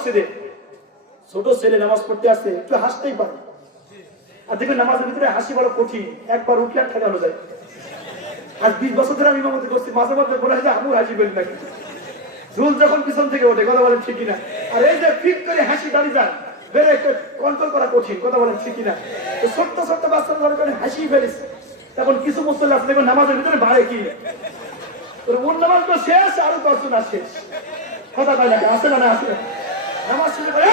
মসজিদে, ছোট ছেলে নামাজ পড়তে আসছে, একটু হাসতেই পারে। আর দেখবেন নামাজের ভিতরে হাসি বড় কঠিন, একবার উঠলে আর ঠেকানো যায়। আজ 20 বছর ধরে আমি ইমামতি করছি, মাঝে মাঝে বলে যে আমি হাসি বের নাকি ঝুল যখন পিছন থেকে ওঠে, কথা বলেন ঠিক কিনা? আর এই যে ফিট করে হাসি দাঁড়িয়ে যান, বেড়ে কন্ট্রোল করা কঠিন, কথা বলেন ঠিক কিনা? তো ছোট্ট ছোট্ট বাচ্চা করে হাসি ফেলেছে। তখন কিছু মুসল্লি আছে দেখবেন নামাজের ভিতরে বাড়ে কি ওর নামাজ তো শেষ, আরো 10 জন আসে, কথা পায় না, আসে না, আসে না, নামাজ শুরু করে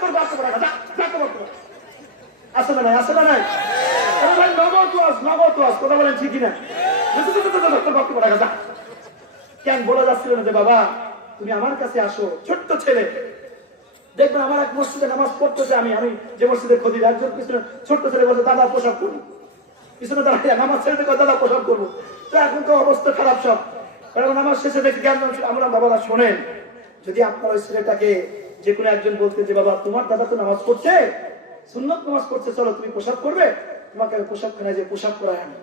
তোর বাচ্চা পড়া যা আসে না, আসে না, ভাই নগদ ওয়াজ, কথা বলেন ঠিক কিনা? তোর বাচ্চা পড়া যা। কেন বলা যাচ্ছিল না যে বাবা তুমি আমার কাছে আসো? ছোট্ট ছেলে দেখবেন আমার এক মসজিদে নামাজ পড়তেছে, আমি যে মসজিদে খোঁজি, একজন পিছনে ছোট্ট ছেলে বলছে দাদা পোশাক করবো, পিছনে দাঁড়িয়ে নামাজ ছেড়ে থেকে দাদা পোশাক করবো। তো এখন তো অবস্থা খারাপ সব, কারণ আমার শেষে দেখে জ্ঞান আমরা বাবারা শোনেন, যদি আপনার ওই ছেলেটাকে যে কোনো একজন বলতে যে বাবা তোমার দাদা তো নামাজ পড়ছে, সুন্নত নামাজ পড়ছে, চলো তুমি পোশাক করবে, তোমাকে পোশাক খানায় যে পোশাক পরায় আনি,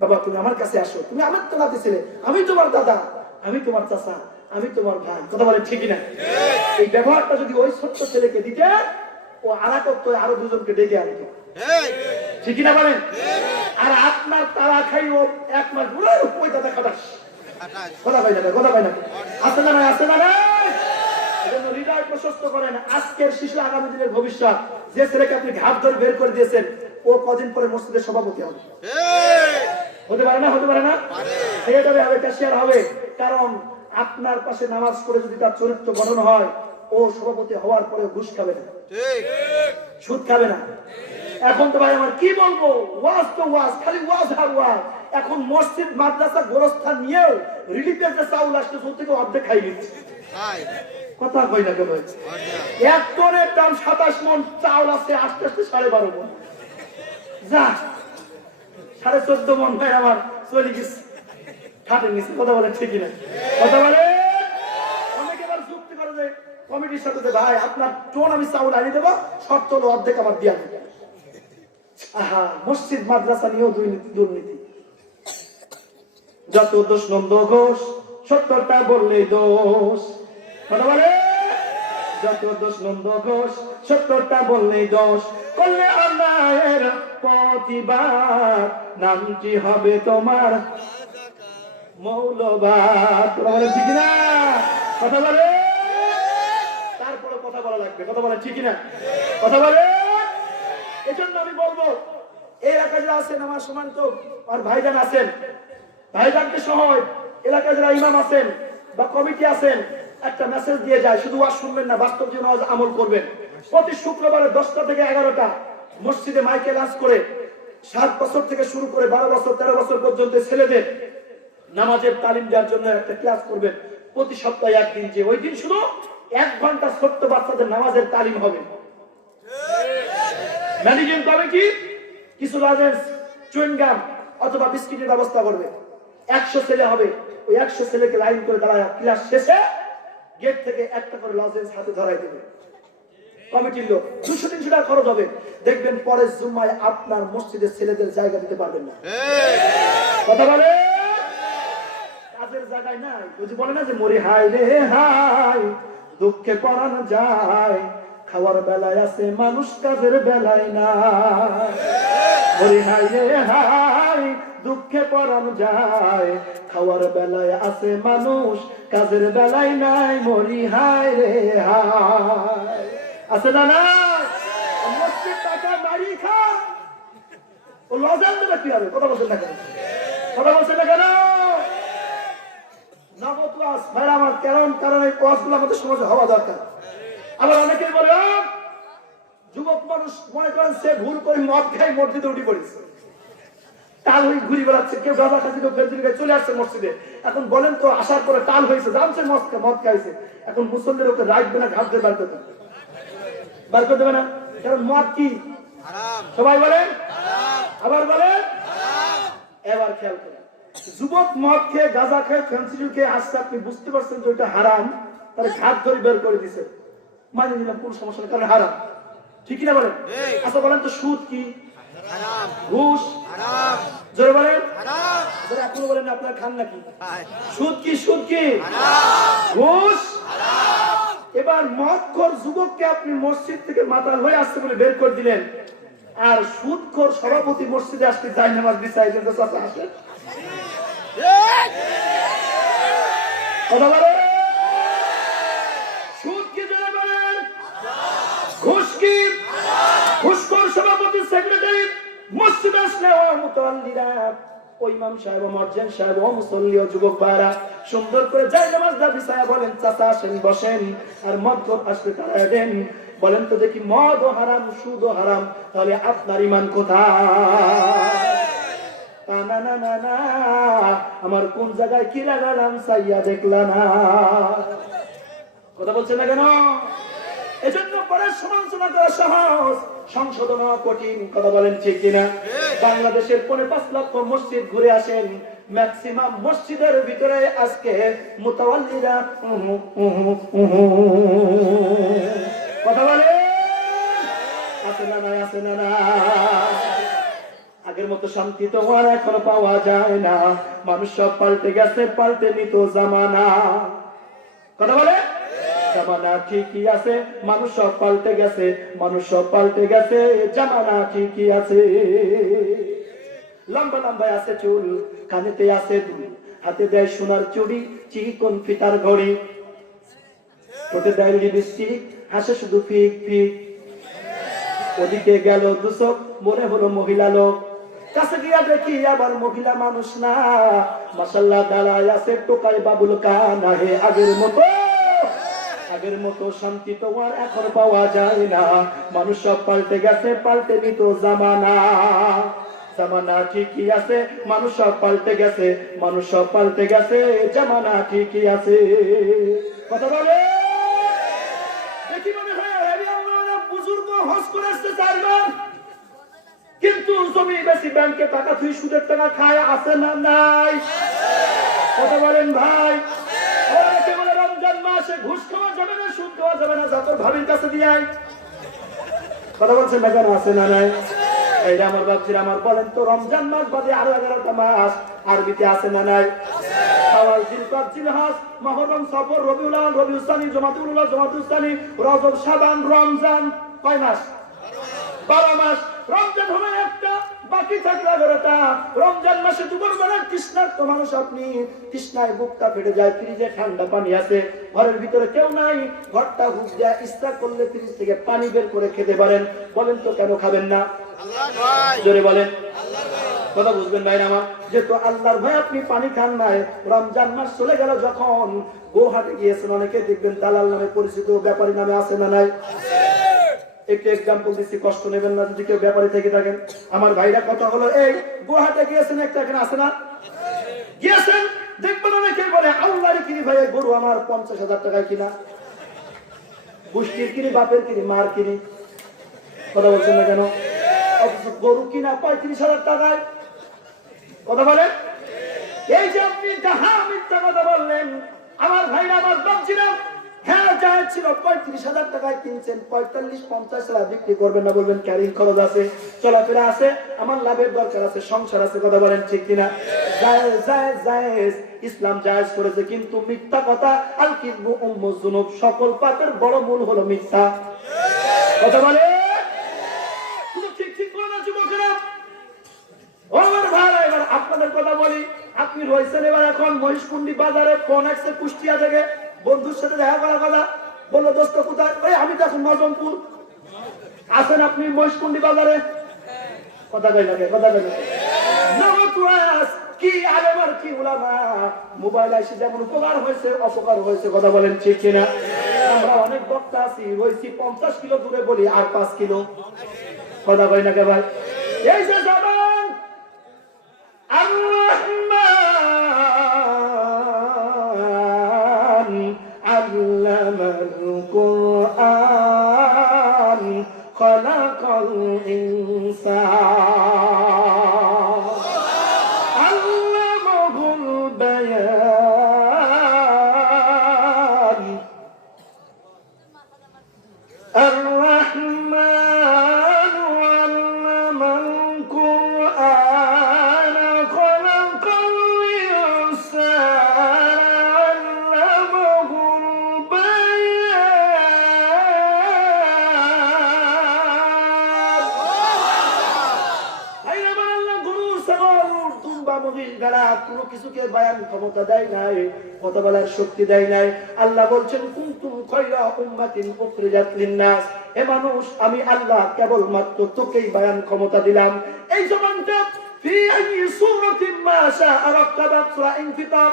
বাবা তুমি আমার কাছে আসো, তুমি আমার তো নাতি ছেলে, আমি তোমার দাদা, আমি তোমার চাচা, আমি তোমার ভাই, কথা বলেন ঠিক না? এই ব্যবহারটা যদি ওই ছোট্ট ছেলেকে দিতে, ও আরা করতো, আরো দুজনকে ডেকে আনিত, ঠিক না বলেন? আর আপনার তারা খাই ও এক মাস ওই দাদা খাটাস, কথা পাই না, কথা পাই না, আসে না, আসে না। এজন্য হৃদয় প্রশস্ত করেন, আজকের শিশু আগামী দিনের ভবিষ্যৎ। যে ছেলেকে আপনি ঘাট ধরে বের করে দিয়েছেন, ও কদিন পরে মসজিদের সভাপতি হবে, হতে পারে না? হতে পারে না? সেক্রেটারি হবে, ক্যাশিয়ার হবে। কারণ আপনার পাশে নামাজ পড়ে যদি তার চরিত্র গঠন হয়, ও সভাপতি হওয়ার পরে ঘুষ খাবে না, সুদ খাবে না। এখন তো ভাই আমার কি বলবো, ওয়াজ তো ওয়াজ, খালি ওয়াজ আর ওয়াজ। এখন মসজিদ মাদ্রাসা গোরস্থান নিয়েও রিলিফের যে চাউল আসছে, সব থেকে অর্ধেক খাই নিচ্ছে, কথা কই না কেন? এক টনের দাম 27 মন চাউল আছে, আস্তে আস্তে 12.5 মন, যা 14.5 মন ভাই আমার চলে গেছে, খাটে নিচ্ছে, কথা বলেন ঠিক না? কথা বলে অনেকে এবার যুক্তি করে যে কমিটির সাথে যে ভাই আপনার টোন আমি চাউল আনি দেবো, শর্ত হলো অর্ধেক আমার দিয়া দেবে। আহা, মসজিদ মাদ্রাসা নিয়েও দুর্নীতি, যত দোষ নন্দ ঘোষ, সত্যটা বললেই দোষ, কথা বলে যত দোষ নন্দ ঘোষ, সত্যটা বললেই দোষ, করলে অন্যায়ের প্রতিবাদ, নামটি হবে তোমার মৌলবাদ, ঠিক না? কথা বলে, তারপরে কথা বলা লাগবে, কথা বলে ঠিক না? কথা বলে। এজন্য আমি বলবো এই এলাকায় যারা আছেন আমার সমান তো আর ভাইজান আছেন, ভাইজানকে সহ এলাকায় যারা ইমাম আছেন বা কমিটি আছেন, একটা মেসেজ দিয়ে যায়, শুধু ওয়াজ শুনবেন না, বাস্তব জীবনে আমল করবেন। প্রতি শুক্রবারে 10টা থেকে 11টা মসজিদে মাইকে লাঞ্চ করে 7 বছর থেকে শুরু করে 12 বছর 13 বছর পর্যন্ত ছেলেদের নামাজের তালিম দেওয়ার জন্য একটা ক্লাস করবেন। প্রতি সপ্তাহে একদিন, যে ওই দিন শুধু 1 ঘন্টা ছোট্ট বাচ্চাদের নামাজের তালিম হবে। ম্যানেজিং কমিটি কিছু লজেন্স, চুইংগাম অথবা বিস্কিটের ব্যবস্থা করবে। 100 ছেলে হবে, ওই 100 ছেলেকে লাইন করে দাঁড়ায় ক্লাস শেষে গেট থেকে একটা করে লজেন্স হাতে ধরাই দেবে কমিটির লোক। 200-300 টাকা খরচ হবে। দেখবেন পরের জুম্মায় আপনার মসজিদের ছেলেদের জায়গা দিতে পারবেন না, কথা বলে। কাজের জায়গায় নাই, বুঝি বলে না যে মরি হাই রে হাই, দুঃখে পরানো যায়, খাওয়ার বেলায় আছে মানুষ, কাজের বেলায় না। মরি হাই রে হাই, দুঃখে পরানো যায়, খাওয়ার বেলায় আছে মানুষ, কাজের বেলায় নাই, মরি হাই রে হাই। আছে না? না মসজিদ টাকা বাড়ি খা, ও লজান দেবে কি হবে? কথা বলছেন না কেন? কথা বলছেন না কেন? নগদ ওয়াজ ভাই আমার, কারণ এই ওয়াজগুলো আমাদের সমাজে হওয়া দরকার। আবার অনেকেই বলে যুবক মানুষ মনে করেন সে ভুল করে মদ খাই মসজিদে উঠে পড়েছে, টাল হয়ে ঘুরে বেড়াচ্ছে, কেউ গাঁজা খাচ্ছে, কেউ ফেরদুরি খায়, চলে আসছে মসজিদে। এখন বলেন তো আসার পরে টাল হয়েছে, জানছে মদ খাইছে, এখন মুসল্লির ওকে রাখবে না, ঘাট দিয়ে বার করতে দেবে না? কারণ মদ কি সবাই বলেন, আবার বলেন। এবার খেয়াল করেন, যুবক মদ খেয়ে গাঁজা খেয়ে ফেন্সিডিল খেয়ে আসছে, আপনি বুঝতে পারছেন যে ওইটা হারাম, তাহলে ঘাট ধরে বের করে দিছে, মানে নিলাম কোন সমস্যা নেই, কারণ হারাম, ঠিক না বলেন? আচ্ছা বলেন তো সুদ কি? ঘুষ জোরে বলেন, এখনো বলেন আপনার খান নাকি? সুদ কি? সুদ কি? ঘুষ এবার মদখোর যুবককে আপনি মসজিদ থেকে মাতাল হয়ে আসতে বলে বের করে দিলেন, আর সুদখোর সভাপতি মসজিদে আসতে যাই নামাজ বিছাইছেন, তো চাচা আসেন কথা বলে। সুদ কি যারা বলেন, ঘুষ কি, ঘুষখোর সভাপতি সেক্রেটারি মসজিদে আসলে ও মুতাল্লিরা, ও ইমাম সাহেব, মর্জেন সাহেব, ও মুসল্লি, ও যুবক ভাইরা সুন্দর করে যাই নামাজ দা বিছায়া বলেন চাচা আসেন বসেন, আর মদখোর আসলে তারা দেন। বলেন তো দেখি মদ ও হারাম, সুদ ও হারাম, তাহলে আপনার ইমান কোথায়? না না না না, আমার কোন জায়গায় কি লাগালাম সাইয়া দেখলা না, কথা বলছেন না কেন? এজন্য পরে সমালোচনা করা সহজ, সংশোধন কঠিন, কথা বলেন ঠিক কিনা? বাংলাদেশের 5 লক্ষ মসজিদ ঘুরে আসেন, ম্যাক্সিমাম মসজিদের ভিতরে আজকে মুতাওয়াল্লিরা কথা বলে আছে না নাই, আছে না না? আগের মতো শান্তি তো আর এখন পাওয়া যায় না, মানুষ সব পাল্টে গেছে, পাল্টে নিত জামানা, কথা বলে। জামানা ঠিকই আছে, মানুষ সব পাল্টে গেছে, মানুষ সব পাল্টে গেছে, জামানা ঠিকই আছে। লম্বা লম্বা আছে চুল, কানেতে আছে দুল, হাতে দেয় সোনার চুড়ি, চিকন ফিতার ঘড়ি, ঠোঁটে দেয় লিপস্টিক, হাসে শুধু ফিক ফিক। ওদিকে গেল দুচক, মনে হলো মহিলা লোক, কাছে গিয়া দেখি আবার মহিলা মানুষ না, মাশাআল্লাহ দাঁড়ায় আছে টোকাই বাবুল কানা। হে আগের মতো শান্তি তো আর এখন পাওয়া যায় না, মানুষ সব পাল্টে গেছে, পাল্টে নিত জামানা। জামানা ঠিকই আছে, মানুষ সব পাল্টে গেছে, মানুষ সব পাল্টে গেছে, জামানা ঠিকই আছে, কথা বলে। দেখি মনে হয় বুজুর্গ হজ করে আসছে 4 বার, কিন্তু জমি বেশি ব্যাংকে টাকা থুই সুদের টাকা খায়, আছে না নাই, কথা বলেন ভাই? রমজান মাসে ঘুষ খাওয়া যাবে না, সুদ খাওয়া যাবে না, যা তোর ভাবির কাছে দিয়ে আয়, কথা বলছেন না কেন? আছে না নাই? এইটা আমার বাপজির আমার বলেন তো, রমজান মাস বাদে আরো 11টা মাস আরবিতে আছে না নাই? শাওয়াল, জিলকাদ, জিলহজ, মুহররম, সফর, রবিউল আউয়াল, রবিউল সানি, জমাতুল উলা, জমাতুল সানি, রজব, শাবান, রমজান, কয় মাস? 12 মাস। রমজান হলো একটা, বাকি থাকলো 11টা। রমজান মাসে দুপুরবেলা তৃষ্ণার্ত মানুষ, আপনি তৃষ্ণায় বুকটা ফেটে যায়, ফ্রিজে ঠান্ডা পানি আছে, ঘরের ভিতরে কেউ নাই, ঘরটা হুক দেয়, ইচ্ছা করলে ফ্রিজ থেকে পানি বের করে খেতে পারেন। বলেন তো কেন খাবেন না? জোরে বলেন, কথা বুঝবেন ভাই আমার? যেহেতু আল্লাহর ভয় আপনি পানি খান নাই। রমজান মাস চলে গেল যখন, গোহাটে গিয়েছেন, অনেকে দেখবেন দালাল নামে পরিচিত, ব্যাপারী নামে আছে না নাই? একটু এক্সাম্পল দিচ্ছি, কষ্ট নেবেন না যদি কেউ ব্যাপারী থেকে থাকেন। আমার ভাইরা কথা হলো এই, গোহাটে গিয়েছেন, একটা এখানে আছে না? গিয়েছেন, দেখবেন অনেকে বলে আল্লাহর কিনি ভাই, গরু আমার 50,000 টাকায় কিনা, পুষ্টির কিনি, বাপের কিনি, মার কিনি, কথা বলছেন না কেন? গরু কিনা 35,000 টাকায়, কথা বলেন। এই যে আপনি যাহা মিথ্যা কথা বললেন, আমার ভাইরা আমার বাপজিরা, হ্যাঁ যা ছিল 35,000 টাকায় কিনছেন, 45-50,000 বিক্রি করবেন না, বলবেন ক্যারিং খরচ আছে, চলাফেরা আছে, আমার লাভের দরকার আছে, সংসার আছে, কথা বলেন ঠিক কিনা? জায়েজ জায়েজ জায়েজ, ইসলাম জায়েজ করেছে, কিন্তু মিথ্যা কথা, আল কিযবু উম্মুজ যুনুব, সকল পাপের বড় মূল হলো মিথ্যা, কথা বলে। শুধু ঠিক ঠিক বলো না যুবকেরা। ও আমার ভাইরা, এবার আপনাদের কথা বলি, আপনি রয়েছেন এবার এখন মহিষকুন্ডি বাজারে, ফোন আসছে কুষ্টিয়া থেকে, বন্ধুর সাথে দেখা করার কথা, বললো দোস্ত কোথায়? আমি তো এখন নজমপুর। আছেন আপনি মহিষকুন্ডি বাজারে, কথা কই লাগে, কথা কই লাগে কি আলেমার কি উলামা, মোবাইল এসে যেমন উপকার হয়েছে অপকার হয়েছে, কথা বলেন ঠিক কিনা? আমরা অনেক বক্তা আছি, রয়েছি 50 কিলো দূরে, বলি আর 5 কিলো, কথা কই না কে ভাই? এই যে জবান আর-রহমান আল্লামাল কুরআন খালাকাল ইনসান আল্লামাহুল বায়ান আর-রহমান আল্লামাল কুরআন খালাকাল ইনসান আল্লামাহুল বায়ান 24 বেলা কোনো কিছুকে বয়ান ক্ষমতা দেয় নাই, কথা বলার শক্তি দেয় নাই। আল্লাহ বলছেন কুনতুম খায়রা উম্মাতিন উখরিজাত লিন-নাস, হে মানুষ আমি আল্লাহ কেবলমাত্র তোকেই বয়ান ক্ষমতা দিলাম। এই জবানটা ফি আইয়ি সূরাতিন মা শাআ রাক্কাবাত সূরা ইনফিতার,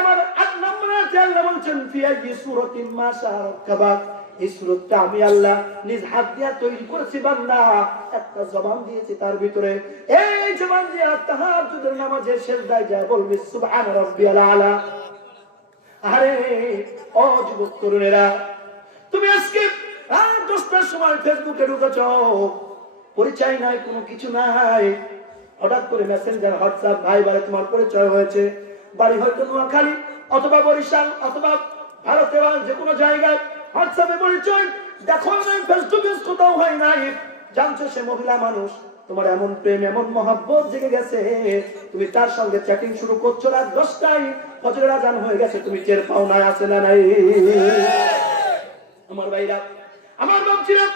আমার 8 নম্বরে আল্লাহ বলছেন ফি আইয়ি সূরাতিন মা শাআ রাক্কাবাত, এই সূরাটা আমি আল্লাহ নিজ হাত দিয়ে তৈরি করেছি বান্দা, একটা জবান দিয়েছি তার ভিতরে। এই জবান দিয়ে তাহাজ্জুদের নামাজে সিজদায় যায় বলবি সুবহান রাব্বিয়াল আলা। আরে ও যুবক তরুণেরা, তুমি আজকে রাত 10টার সময় ফেসবুকে ঢুকেছো, পরিচয় নাই, কোনো কিছু নাই, হঠাৎ করে মেসেঞ্জার হোয়াটসঅ্যাপ ভাইবারে তোমার পরিচয় হয়েছে। বাড়ি হয়তো নোয়াখালী অথবা বরিশাল অথবা ভারতের যে কোনো জায়গায়, হোয়াটসঅ্যাপে পরিচয়, দেখো নাই, ফেস টু ফেস কোথাও হয় নাই, জানছো সে মহিলা মানুষ, তোমার এমন প্রেম এমন মহব্বত জেগে গেছে, তুমি তার সঙ্গে চ্যাটিং শুরু করছো রাত 10টায়, ফজরের আজান হয়ে গেছে, তুমি টের পাও না, আছে না নাই? আমার ভাইরা, আমার বাপজিরা,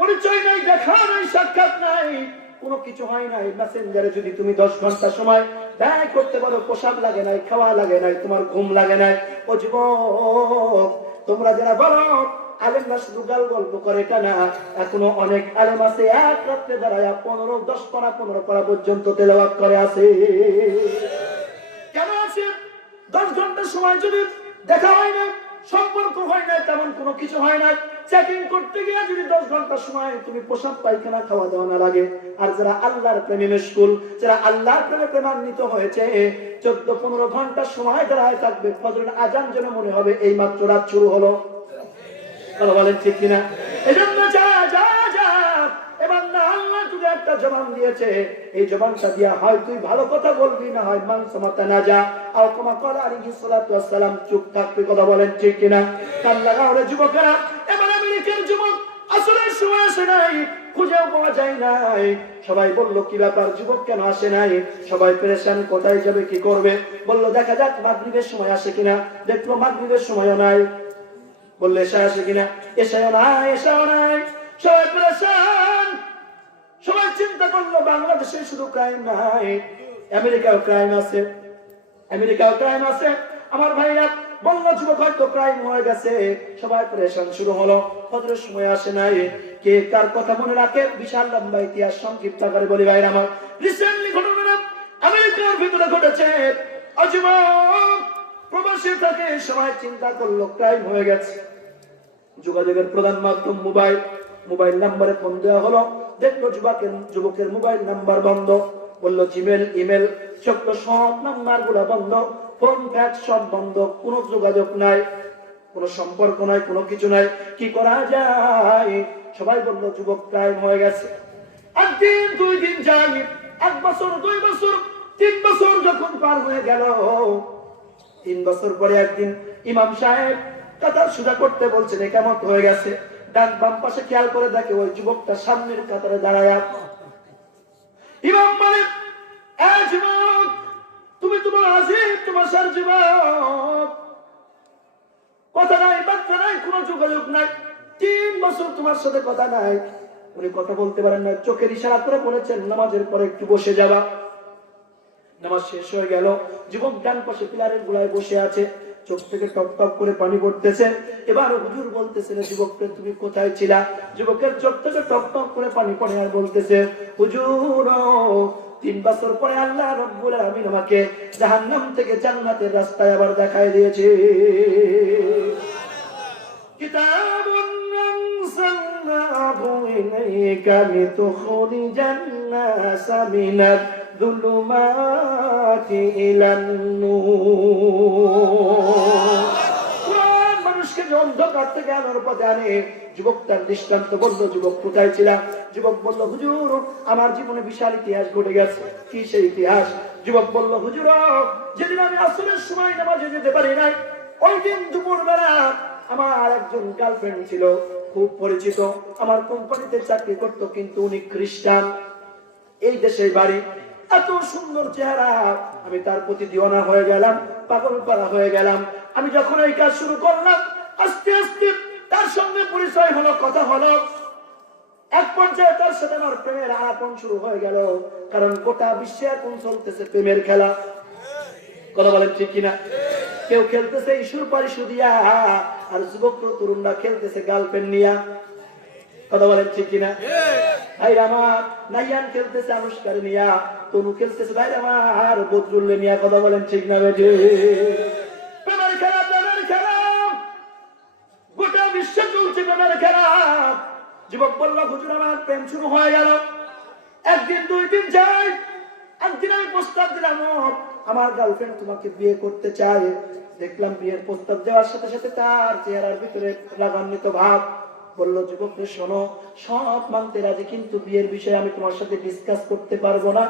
পরিচয় নাই, দেখা নাই, সাক্ষাৎ নাই, কোনো কিছু হয় নাই। মেসেঞ্জারে যদি তুমি 10 ঘন্টা সময় ব্যয় করতে পারো, পোশাক লাগে নাই, খাওয়া লাগে নাই, তোমার ঘুম লাগে নাই। ও যুবক, তোমরা যারা বলো আলেমরা শুধু গাল গল্প করে, এটা না, এখনো অনেক আলেম আছে এক রাত্রে দাঁড়ায় 10 পারা পর্যন্ত তেলাওয়াত করে আছে। কেন আছে? 10 ঘন্টা সময় যদি দেখা হয় না, সম্পর্ক হয় না, তেমন কোনো কিছু হয় না, চ্যাটিং করতে গিয়ে যদি 10 ঘন্টা সময় তুমি পোশাক পায়খানা খাওয়া দাওয়া না লাগে, আর যারা আল্লাহর প্রেমে মেশগুল, যারা আল্লাহর প্রেমে প্রেমান্বিত হয়েছে, 14-15 ঘন্টা সময় দাঁড়ায় থাকবে, ফজরের আজান যেন মনে হবে এই মাত্র রাত শুরু হলো। বলেন ঠিক কিনা? এজন্য যা যা যা, এবার না আল্লাহ তোকে একটা জবান দিয়েছে, এই জবানটা দিয়া হয় তুই ভালো কথা বলবি, না হয় মান সমাতা না যা আও কমা কলা আলাইহিস সালাতু ওয়াস সালাম, চুপ থাকবি। কথা বলেন ঠিক কিনা? কাল্লা গাওরে যুবকেরা, এবার আমেরিকার যুবক আসলে সময় আসে নাই, খুঁজেও পাওয়া যায় নাই। সবাই বললো কি ব্যাপার, যুবক কেন আসে নাই? সবাই পেরেশান, কোথায় যাবে, কি করবে? বললো দেখা যাক মাগরিবের সময় আসে কিনা। দেখলো মাগরিবের সময়ও নাই। বললে এসা আসে কিনা? এসাও নাই, এসাও নাই। সবাই পেরেশান, সবাই চিন্তা করলো বাংলাদেশে শুধু ক্রাইম নাই, আমেরিকাও ক্রাইম আছে, আমেরিকাও ক্রাইম আছে। আমার ভাইরা বললো যুবক হয়তো ক্রাইম হয়ে গেছে। সবাই পেরেশান শুরু হলো, ফজরের সময় আসে নাই। কে কার কথা মনে রাখে? বিশাল লম্বা ইতিহাস, সংক্ষিপ্ত আকারে বলি ভাইরা আমার। রিসেন্টলি ঘটনা আমেরিকার ভিতরে ঘটেছে। যুবক প্রবাসী থাকে, সবাই চিন্তা করলো ক্রাইম হয়ে গেছে। যোগাযোগের প্রধান মাধ্যম মোবাইল, মোবাইল নাম্বারে ফোন দেওয়া হলো, দেখলো যুবকের মোবাইল নাম্বার বন্ধ। বললো জিমেল, ইমেল, সব নাম্বার গুলা বন্ধ, ফোন ফ্যাক্স সব বন্ধ, কোনো যোগাযোগ নাই, কোনো সম্পর্ক নাই, কোনো কিছু নাই। কি করা যায়? সবাই বললো যুবক ক্রাইম হয়ে গেছে। একদিন 2 দিন যাই, 1 বছর, 2 বছর, 3 বছর যখন পার হয়ে গেল, 3 বছর পরে একদিন ইমাম সাহেব কাতার সোজা করতে বলছেন, একামত হয়ে গেছে। ডান বাম পাশে খেয়াল করে দেখে ওই যুবকটা সামনের কাতারে দাঁড়ায়। ইমাম বলে, এ যুবক, তুমি তোমার আজিব তোমার সার যুবক, কথা নাই, বার্তা নাই, কোনো যোগাযোগ নাই, 3 বছর তোমার সাথে কথা নাই। উনি কথা বলতে পারেন না, চোখের ইশারা করে বলেছেন নামাজের পরে একটু বসে যাবা। নামাজ শেষ হয়ে গেল, যুবক ডান পাশে পিলারের গোড়ায় বসে আছে, চোখ থেকে টপ টপ করে পানি পড়তেছে। এবার হুজুর বলতেছেন, যুবককে তুমি কোথায় ছিলা? যুবকের চোখ থেকে টপ টপ করে পানি পড়ে আর বলতেছে, হুজুর 3 বছর পরে আল্লাহ রাব্বুল আলামিন আমাকে জাহান্নাম থেকে জান্নাতের রাস্তায় আবার দেখায় দিয়েছে। কিতাবুন আনসালনাহু ইলাইকা লিতুখরিজান নাসা মিনাদ যুলুমাতি ইলান নূর। কোরআন মানুষকে অন্ধকার থেকে আলোর পথে আনে। যুবক তার দৃষ্টান্ত বলল, যুবক কোথায় ছিলাম? যুবক বলল, হুজুর আমার জীবনে বিশাল ইতিহাস ঘটে গেছে। কি সেই ইতিহাস? যুবক বলল, হুজুর যেদিন আমি আসরের সময় নামাজে যেতে পারি নাই, ওই দিন দুপুর বেলা আমার একজন গার্লফ্রেন্ড ছিল, খুব পরিচিত, আমার কোম্পানিতে চাকরি করতো, কিন্তু উনি খ্রিস্টান, এই দেশে বাড়ি, এত সুন্দর চেহারা, আমি তার প্রতি দিওয়ানা হয়ে গেলাম, পাগল পারা হয়ে গেলাম। আমি যখন এই কাজ শুরু করলাম, আস্তে আস্তে তার সঙ্গে পরিচয় হলো, কথা হলো। এক পর্যায়ে তার সাথে আমার প্রেমের আলাপন শুরু হয়ে গেল, কারণ গোটা বিশ্বে এখন চলতেছে প্রেমের খেলা। কথা বলেন ঠিক কিনা? কেউ খেলতেছে ইস্যুর পর ইস্যু দিয়া, আর যুবক তরুণরা খেলতেছে গার্লফ্রেন্ড নিয়া। কথা বলেন ঠিক কিনা? ভাইরা আমার, নাইয়ান খেলতেছে আনুষ্কার নিয়া, তনু খেলতেছে ভাইরা আমার বদরুল্লে নিয়া। কথা বলেন ঠিক না বেঠে? প্রেমের খেলা, প্রেমের খেলা, গোটা বিশ্ব চলছে প্রেমের খেলা। যুবক বলল, হুজুর আমার প্রেম শুরু হয়ে গেল। একদিন দুই দিন যায়, একদিন আমি প্রস্তাব দিলাম, আমার গার্লফ্রেন্ড তোমাকে বিয়ে করতে চায়। দেখলাম বিয়ের প্রস্তাব দেওয়ার সাথে সাথে তার চেহারার ভিতরে রাগান্বিত ভাব। বললো, যুবক শোনো, সব মানতে রাজি, কিন্তু বিয়ের বিষয়ে আমি তোমার সাথে ডিসকাস করতে পারবো না।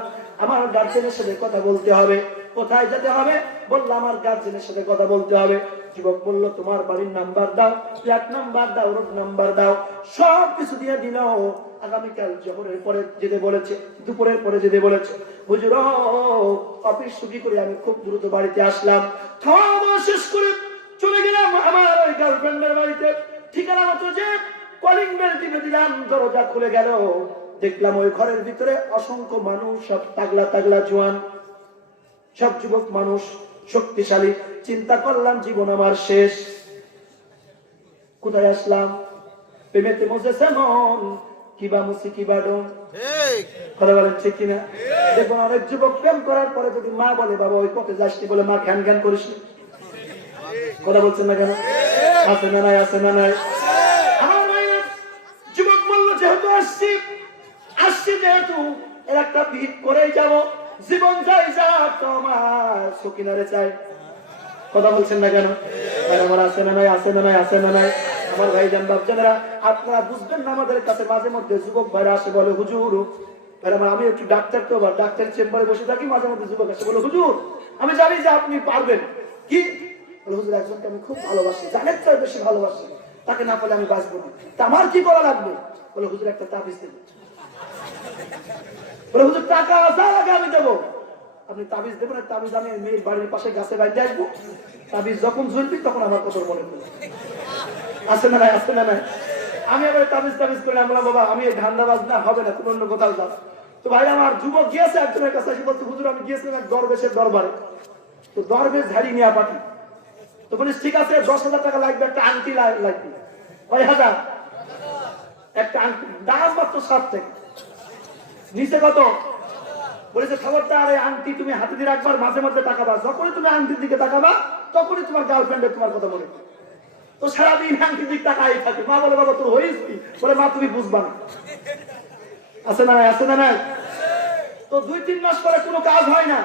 আমার গার্জেনের সাথে কথা বলতে হবে। কোথায় যেতে হবে? বললো, আমার গার্জেনের সাথে কথা বলতে হবে। যুবক বলল, তোমার বাড়ির নাম্বার দাও, ফ্ল্যাট নাম্বার দাও, রোড নাম্বার দাও, সব কিছু দিয়ে দিল। আগামীকাল জোহরের পরে যেতে বলেছে, দুপুরের পরে যেতে বলেছে। হুজুর, অফিস ছুটি করে আমি খুব দ্রুত বাড়িতে আসলাম, খাওয়া দাওয়া শেষ করে চলে গেলাম আমার ওই গার্লফ্রেন্ডের বাড়িতে। ঠিকানা মতো যে কলিং বেল টিপে দিলাম, দরজা খুলে গেল। দেখলাম ওই ঘরের ভিতরে অসংখ্য মানুষ, সব তাগলা তাগলা জোয়ান, সব যুবক মানুষ, শক্তিশালী। চিন্তা করলাম, জীবন আমার শেষ। কোথায় আসলাম? প্রেমেতে মজেছে মন, কিবা মুসি কিবা ডন। কথা বলেন ঠিক কিনা? দেখুন, অনেক যুবক প্রেম করার পরে যদি মা বলে, বাবা ওই পথে যাসনি, বলে মা ঘ্যান ঘ্যান করিস। কথা বলছেন না কেন? আছে না নাই? আছে না নাই? যুবক বললো, যেহেতু আসছি যেহেতু এর একটা ভিড় করেই যাব। জীবন চাই যাক, তো আমার সকিনারে চাই। কথা বলছেন না কেন? আমার আছে না নাই? আছে না নাই? আছে না নাই? আমার ভাই জান বাচ্চারা, আপনারা বুঝবেন না, আমাদের কাছে মাঝে মধ্যে যুবক ভাইরা আসে, বলে, হুজুর আমি একটু ডাক্তার, তো আবার ডাক্তারের চেম্বারে বসে থাকি, মাঝে মধ্যে যুবক আসে, বলে, হুজুর আমি জানি যে আপনি পারবেন। কি? হুজুর একজনকে আমি খুব ভালোবাসি, জানের চেয়ে বেশি ভালোবাসি, তাকে না পেলে আমি বাঁচবো না, তা আমার কি করা লাগবে? বলে, হুজুর একটা তাবিজ দেবেন। বলে, হুজুর টাকা যা লাগে আমি দেবো। আপনি তাবিজ দেবেন, তাবিজ আমি মেয়ের বাড়ির পাশে গাছে বাইতে আসবো, তাবিজ যখন ঝুলবি তখন আমার কত মনে পড়বে। আছে না নাই? আছে না নাই? আমি আবার তাবিজ করে আমরা, বাবা আমি এই ধান্দাবাজ না, হবে না, তুমি অন্য কোথাও যাও। তো ভাই আমার যুবক গিয়েছে একজনের কাছে, এসে বলছে, হুজুর আমি গিয়েছিলাম এক দরবেশের দরবারে, তো দরবেশ ঝাড়ি নিয়ে পাঠি। তো বলিস, ঠিক আছে, 10,000 টাকা লাগবে, একটা আংটি লাগবে। কয় হাজার? একটা আংটি, দাম মাত্র 7 টাকা। নিচে কত? বলেছে, খবরদার এই আংটি তুমি হাতে দিয়ে রাখবার, মাঝে মাঝে তাকাবা, যখনই তুমি আংটির দিকে তাকাবা তখনই তোমার গার্লফ্রেন্ডের তোমার কথা মনে পড়ে। তো সারাদিন আংটির দিকে তাকাই থাকে। মা বলে, বাবা তোর হয়েছে কি? বলে, মা তুমি বুঝবা না। আছে না নাই? আছে না নাই? তো 2-3 মাস পরে কোনো কাজ হয় না।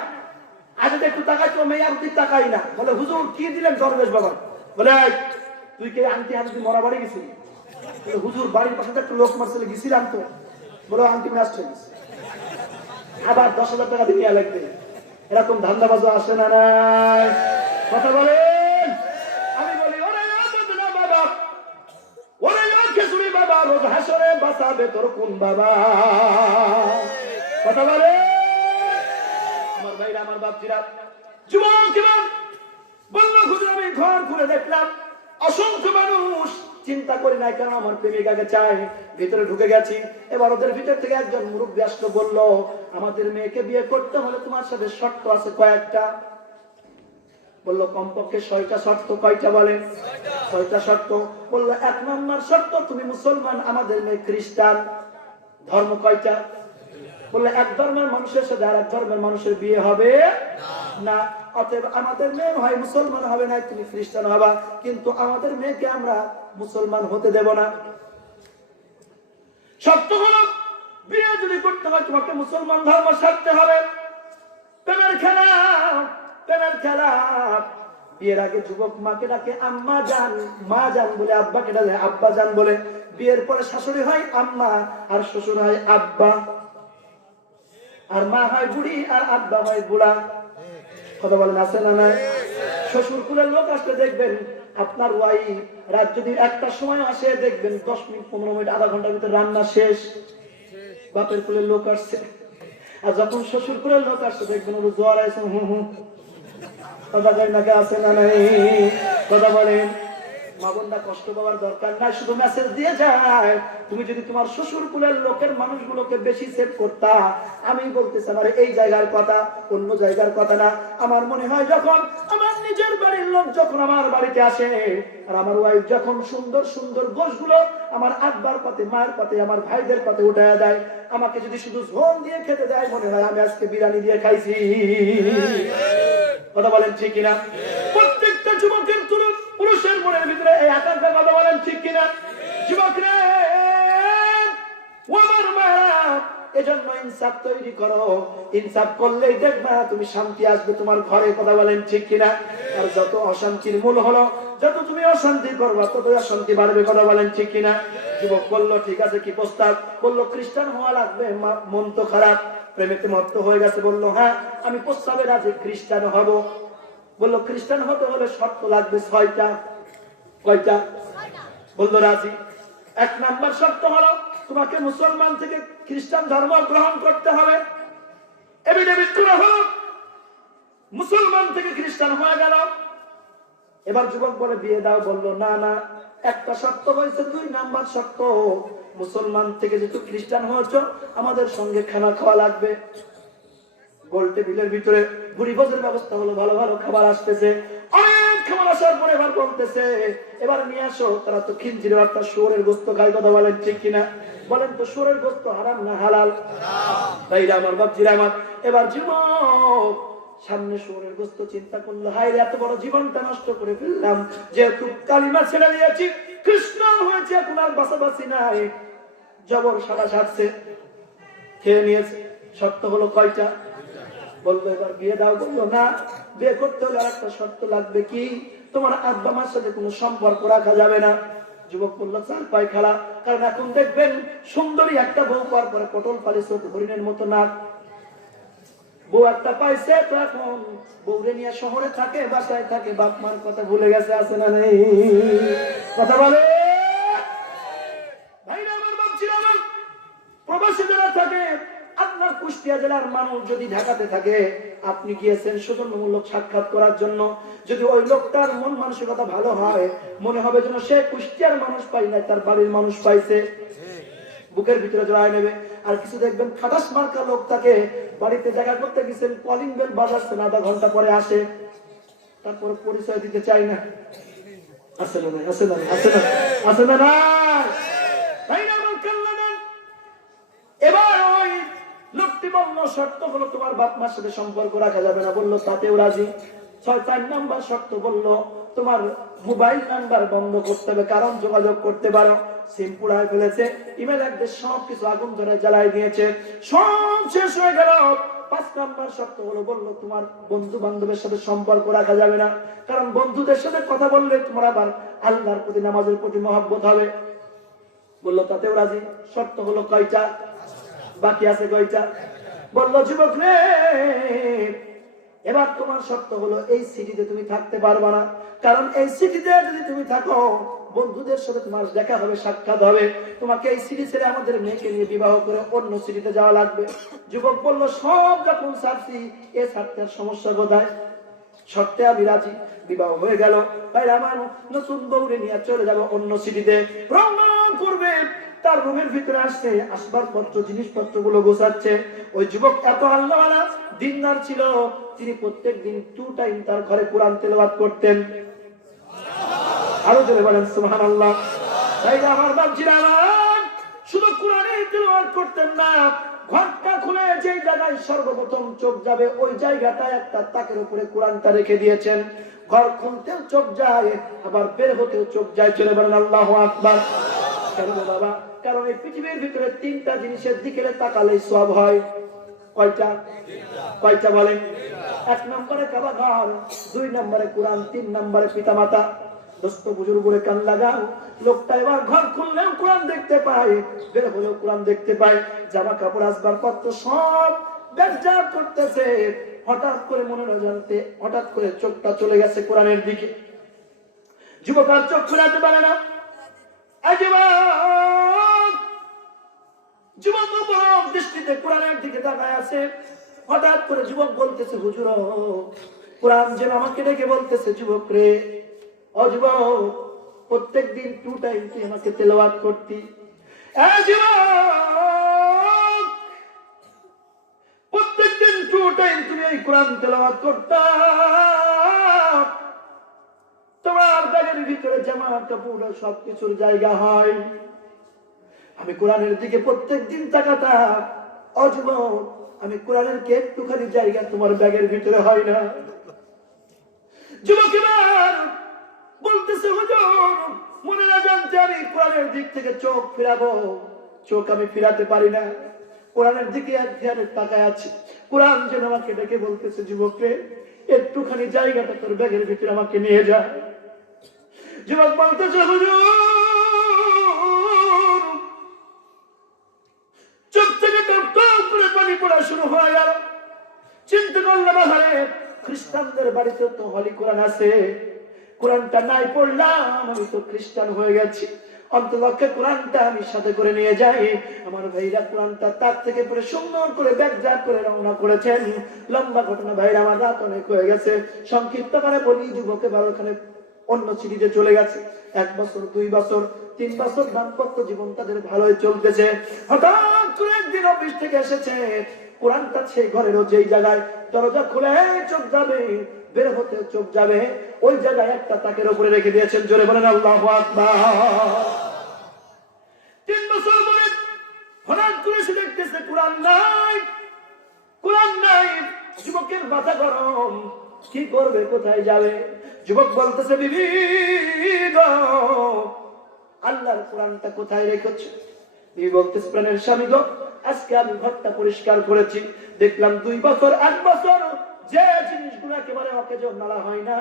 আগে একটু তাকাই, তো মেয়ে আর দিক তাকাই না। বলে, হুজুর কি দিলেন দরবেশ বাবা? বলে, তুই কে আংটি হাতে মরা বাড়ি গেছিলি? বলে, হুজুর বাড়ির পাশে একটা লোক মারছিলে, গেছিলাম তো। বলে, আংটি নষ্ট হয়ে গেছে, আবার 10,000 টাকা দিয়ে লাগবে। এরকম ধান্দাবাজ আসে না নাই? কথা বলেন। আমি বলি, ওরে না বাবা, ওরে খেসুরি বাবা, রোজ হাসরে বাঁচাবে তোর কোন বাবা? কথা বলে আমার ভাইরা, আমার বাপজিরা, যুবক বললো, হুজুর আমি ঘর খুলে দেখলাম অসংখ্য মানুষ। চিন্তা করি নাই, কেন আমার প্রেমিকাকে চাই। ভিতরে ঢুকে গেছি। এবার ওদের ভিতর থেকে একজন মুরব্বী আসলো, বললো, আমাদের মেয়েকে বিয়ে করতে হলে তোমার সাথে শর্ত আছে কয়েকটা। বললো, কমপক্ষে 6টা শর্ত। কয়টা বলেন? 6টা শর্ত। বললো, 1 নম্বর শর্ত, তুমি মুসলমান, আমাদের মেয়ে খ্রিস্টান। ধর্ম কয়টা? বললো, এক ধর্মের মানুষের সাথে আর এক ধর্মের মানুষের বিয়ে হবে না। অতএব আমাদের মেয়ে হয় মুসলমান হবে না, তুমি খ্রিস্টান হবা, কিন্তু আমাদের মেয়েকে আমরা মুসলমান হতে দেব না। শর্ত হলো, বিয়ে যদি করতে হয় তোমাকে মুসলমান ধর্ম ছাড়তে হবে। প্রেমের খেলা, প্রেমের খেলা। বিয়ের আগে যুবক মাকে ডাকে আম্মা জান, মা জান বলে, আব্বাকে ডাকে আব্বা জান বলে। বিয়ের পরে শাশুড়ি হয় আম্মা, আর শ্বশুর হয় আব্বা, আর মা হয় বুড়ি, আর আব্বা হয় বুড়া। কথা বলেন, আছে না নাই? শ্বশুর কুলের লোক আসলে দেখবেন, আপনার ওয়াইফ রাত যদি 1টার সময় আসে, দেখবেন 10 মিনিট 15 মিনিট আধা ঘন্টার ভিতরে রান্না শেষ। বাপের কুলের লোক আসছে। আর যখন শ্বশুর কুলের লোক আসছে, দেখবেন ওর জ্বর আছে, কথা কয় নাকি? আছে না নাই? কথা বলেন। মা বোনরা কষ্ট পাওয়ার দরকার নাই, শুধু মেসেজ দিয়ে যায়। তুমি যদি তোমার শ্বশুর কুলের লোকের মানুষগুলোকে বেশি সেভ করতা, আমি বলতেছি আমার এই জায়গার কথা, অন্য জায়গার কথা না। আমার মনে হয় যখন আমার নিজের বাড়ির লোক যখন আমার বাড়িতে আসে, আর আমার ওয়াইফ যখন সুন্দর সুন্দর গোশগুলো আমার আব্বার পাতে, মায়ের পাতে, আমার ভাইদের পাতে উঠায় দেয়, আমাকে যদি শুধু ঝোল দিয়ে খেতে দেয়, মনে হয় আমি আজকে বিরিয়ানি দিয়ে খাইছি। কথা বলেন ঠিক কিনা? প্রত্যেকটা যুবকের পুরুষের মনের ভিতরে এই আকাঙ্ক্ষা, কথা বলেন ঠিক কিনা? যুবকরা, ও আমার মায়েরা, এজন্য ইনসাফ তৈরি করো। ইনসাফ করলেই দেখবা তুমি শান্তি আসবে তোমার ঘরে। কথা বলেন ঠিক কিনা? আর যত অশান্তির মূল হলো, যত তুমি অশান্তি করবা তত অশান্তি বাড়বে। কথা বলেন ঠিক কিনা? যুবক বললো ঠিক আছে, কি প্রস্তাব? বললো খ্রিস্টান হওয়া লাগবে। মন তো খারাপ, প্রেমেতে মত্ত হয়ে গেছে। বললো হ্যাঁ আমি প্রস্তাবে রাজি, খ্রিস্টান হব। বললো খ্রিস্টান হতে হলে শর্ত লাগবে 6টা। কয়টা? বললো রাজি। 1 নাম্বার শর্ত হলো তোমাকে মুসলমান থেকে খ্রিস্টান ধর্ম গ্রহণ করতে হবে। এভিডেভিট করা হলো, মুসলমান থেকে খ্রিস্টান হয়ে গেল। এবার যুবক বলে বিয়ে দাও। বললো না না, একটা শর্ত হয়েছে, 2 নাম্বার শর্ত, মুসলমান থেকে যেহেতু খ্রিস্টান হয়েছ আমাদের সঙ্গে খানা খাওয়া লাগবে। গোল টেবিলের ভিতরে বুড়ি ভোজের ব্যবস্থা হলো, ভালো ভালো খাবার আসতেছে। অনেক খাবার আসার পরে এবার বলতেছে এবার নিয়ে আসো। তারা তো খিনজির একটা শুয়োরের গোস্ত খায়। কথা বলেন ঠিক কিনা? বলেন তো শুয়োরের গোস্ত হারাম না হালাল? ভাইরা আমার, বাপজিরা আমার, এবার যুবক সামনে শুয়োরের গোস্ত চিন্তা করলো, হায় রে এত বড় জীবনটা নষ্ট করে ফেললাম। যেহেতু কালিমা ছেড়ে দিয়েছি, খ্রিস্টান হয়েছে, এখন আর বাঁচাবাঁচি নাই। জবর সাদা ছাড়ছে, খেয়ে নিয়েছে। শর্ত হলো কয়টা? বললো এবার বিয়ে দাও। বললো না, বিয়ে করতে হলে আর একটা শর্ত লাগবে। কি? তোমার আব্বা মার সাথে কোনো সম্পর্ক রাখা যাবে না। যুবক বললো 4 পায়ে খেলা। কারণ এখন দেখবেন সুন্দরী একটা বউ পাওয়ার পরে পটল পালে চোখ, হরিণের মতো নাক। বউ একটা পাইছে তো এখন বউরে নিয়ে শহরে থাকে, বাসায় থাকে, বাপ মার কথা ভুলে গেছে। আছে না নেই? কথা বলে ভাইরা আমার, বাপজিরা আমার, প্রবাসী যারা থাকে, আপনার কুষ্টিয়া জেলার মানুষ যদি ঢাকাতে থাকে, আপনি গিয়েছেন সৌজন্যমূলক সাক্ষাৎ করার জন্য, যদি ওই লোকটার মন মানসিকতা ভালো হয়, মনে হবে যেন সে কুষ্টিয়ার মানুষ পাই না, তার বাড়ির মানুষ পাইছে, বুকের ভিতরে জড়ায় নেবে। আর কিছু দেখবেন খাটাস মার্কা লোক তাকে বাড়িতে দেখা করতে গেছেন, কলিং বেল বাজাচ্ছেন, আধা ঘন্টা পরে আসে, তারপরে পরিচয় দিতে চাই না। আছে না? আছে না? আছে না? আছে না? এবার ওই লোকটি বলল শর্ত হলো তোমার বাপ মার সাথে সম্পর্ক রাখা যাবে না। বললো তাতেও রাজি। 4 নাম্বার শর্ত বললো তোমার মোবাইল নাম্বার বন্ধ করতে হবে, কারণ যোগাযোগ করতে পারো। সিম পুড়ায় ফেলেছে, ইমেল অ্যাড্রেস সবকিছু আগুন ধরে জ্বালাই দিয়েছে, সব শেষ হয়ে গেল। 5 নাম্বার শর্ত হলো বললো তোমার বন্ধু বান্ধবের সাথে সম্পর্ক রাখা যাবে না, কারণ বন্ধুদের সাথে কথা বললে তোমার আবার আল্লাহর প্রতি, নামাজের প্রতি মহব্বত হবে। বললো তাতেও রাজি। শর্ত হলো কয়টা? বাকি আছে কয়টা? বললো যুবক রে, এবার তোমার শর্ত হলো এই সিটিতে তুমি থাকতে পারবা না, কারণ এই সিটিতে যদি তুমি থাকো বন্ধুদের সাথে তোমার দেখা হবে, সাক্ষাৎ হবে, তোমাকে এই সিটি ছেড়ে আমাদের মেয়েকে নিয়ে বিবাহ করে অন্য সিটিতে যাওয়া লাগবে। যুবক বললো সব যখন ছাড়ছি, এ ছাড়তে আর সমস্যা কোথায়? শর্তে আমি রাজি। বিবাহ হয়ে গেল। ভাই আমার নতুন বউরে নিয়ে চলে যাবো অন্য সিটিতে, রওনা করবে। তার রুমের ভিতরে আসছে, আসবাবপত্র জিনিসপত্র গুলো গোছাচ্ছে। ওই যুবক এত আল্লাহওয়ালা দিনদার ছিল, তিনি প্রত্যেক দিন 2 টাইম তার ঘরে কোরআন তেলাওয়াত করতেন। আরো জোরে বলেন সুবহানাল্লাহ। তাই আমার বাপজিরা আমার, শুধু কোরআনই তেলাওয়াত করতেন না, ঘরটা খুলে যে জায়গায় সর্বপ্রথম চোখ যাবে ওই জায়গাটায় একটা তাকের উপরে কোরআনটা রেখে দিয়েছেন। ঘর খুলতেও চোখ যায়, আবার বের হতেও চোখ যায়। চলে বলেন আল্লাহু আকবার। কেন বাবা? কারণ এই পৃথিবীর ভিতরে 3টা জিনিসের দিকে তাকালে সওয়াব হয়। কয়টা? কয়টা বলেন? 1 নম্বরে কাবা ঘর, 2 নম্বরে কোরআন, 3 নম্বরে পিতামাতা। দোস্ত বুজুর্গরে কান লাগাও, লোকটা এবার ঘর খুললেও কোরআন দেখতে পায়, বের হলেও কোরআন দেখতে পায়, জামা কাপড় আসবাবপত্র সব বেজার করতেছে। হঠাৎ করে মনে না জানতে হঠাৎ করে চোখটা চলে গেছে কোরআনের দিকে। যুবক আর চোখ খুলাতে পারে না। যুবক দৃষ্টিতে কোরআনের দিকে তাকায় আছে। হঠাৎ করে যুবক বলতেছে, হুজুর কোরআন যেন আমাকে ডেকে বলতেছে, যুবক রে, ও যুবক প্রত্যেকদিন 2 টাইম তুই আমাকে তেলাওয়াত করতি। প্রত্যেকদিন 2 টাইম তুমি এই কোরআন তেলাওয়াত করতাম। তোমার ব্যাগের ভিতরে জামা কাপড় সবকিছুর জায়গা হয়। আমি কোরআনের দিকে প্রত্যেকদিন তাকাতাম। অযুবক, আমি কোরআনের কে একটুখানি জায়গা তোমার ব্যাগের ভিতরে হয় না। যুবক এবার বলতেছে, হুজুর মনে না জানতে আমি কোরআনের দিক থেকে চোখ ফিরাবো, চোখ আমি ফিরাতে পারি না। কোরআনের দিকে এক ধ্যানে তাকায় আছি। কোরআন যেন আমাকে ডেকে বলতেছে, যুবককে একটুখানি জায়গাটা তোর ব্যাগের ভিতরে আমাকে নিয়ে যা। যুবক বলতেছে, হুজুর চোখ থেকে টপ করে পানি পড়া শুরু হয়ে গেল। চিন্তা করলাম, আরে খ্রিস্টানদের বাড়িতে তো হলি কোরআন আছে, কোরআনটা নাই পড়লাম, আমি তো খ্রিস্টান হয়ে গেছি। অন্তপক্ষে কোরআনটা আমি সাথে করে নিয়ে যাই। আমার ভাইরা কোরআনটা তার থেকে পড়ে সুন্দর করে ব্যাগজাত করে রওনা করেছেন। লম্বা ঘটনা ভাইরা, আমার রাত অনেক হয়ে গেছে, সংক্ষিপ্ত করে বলি। যুবকে বারোখানে অন্য সিটিতে চলে গেছে। 1 বছর 2 বছর 3 বছর দাম্পত্য জীবন তাদের ভালোই চলতেছে। হঠাৎ করে একদিন অফিস থেকে এসেছে, কোরআনটা সেই ঘরেরও যেই জায়গায় দরজা খুলে চোখ যাবে, বের হতে চোখ যাবে, ওই জায়গায় একটা তাকের উপরে রেখে দিয়েছেন। জোরে বলেন আল্লাহু আকবার। 3 বছর পরে হঠাৎ করে সে দেখতেছে কোরআন নাই, কোরআন নাই। যুবকের মাথা গরম, কি করবে, কোথায় যাবে? যুবক বলতেছে, বিবি গো, আল্লাহর কোরআনটা কোথায় রেখেছো? বিবি বলতেছে, প্রাণের স্বামী গো, আজকে আমি ঘরটা পরিষ্কার করেছি, দেখলাম 2 বছর 8 বছর যে জিনিসগুলো একেবারে অকেজো নাড়া হয় না,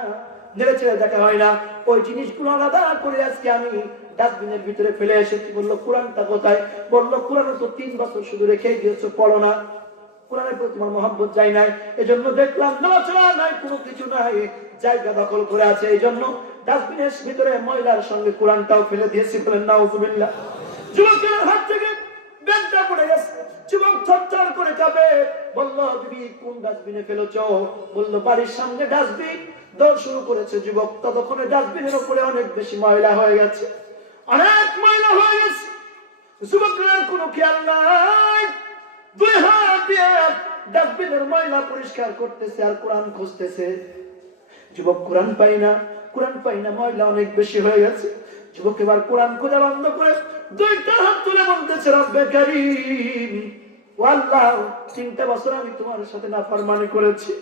নেড়ে ছেড়ে দেখা হয় না, ওই জিনিসগুলো আলাদা করে আজকে আমি ডাস্টবিনের ভিতরে ফেলে এসেছি। বললো, কোরআনটা কোথায়? বললো, কোরআনে তো 3 বছর শুধু রেখেই দিয়েছো, পড়ো না। কোরআনের প্রতি তোমার মহব্বত যায় নাই, এজন্য দেখলাম নড়াচড়া নাই, কোনো কিছু নাই, জায়গা দখল করে আছে, এই জন্য ডাস্টবিনের ভিতরে ময়লার সঙ্গে কোরআনটাও ফেলে দিয়েছি। বলেন নাউজুবিল্লাহ। যুবকের হাত থেকে ব্যাগটা পড়ে গেছে। যুবক থরথর করে কাঁপে। বললো, বিবি কোন ডাস্টবিনে ফেলেছো? বললো, বাড়ির সামনে ডাস্টবিন। দৌড় শুরু করেছে যুবক। ততক্ষণে ডাস্টবিনের উপরে অনেক বেশি ময়লা হয়ে গেছে, অনেক ময়লা হয়ে গেছে। যুবকের কোনো খেয়াল নাই, 2 হাত দিয়ে ডাস্টবিনের ময়লা পরিষ্কার করতেছে আর কোরআন খুঁজতেছে। যুবক কোরআন পাই না, কোরআন পাই না, ময়লা অনেক বেশি হয়ে গেছে। যুবক এবার কোরআন খোঁজা বন্ধ করে 2টা হাত তুলে বলতেছে, রব্বে কারীম, ও আল্লাহ, 3টা বছর আমি তোমার সাথে নাফরমানি করেছি,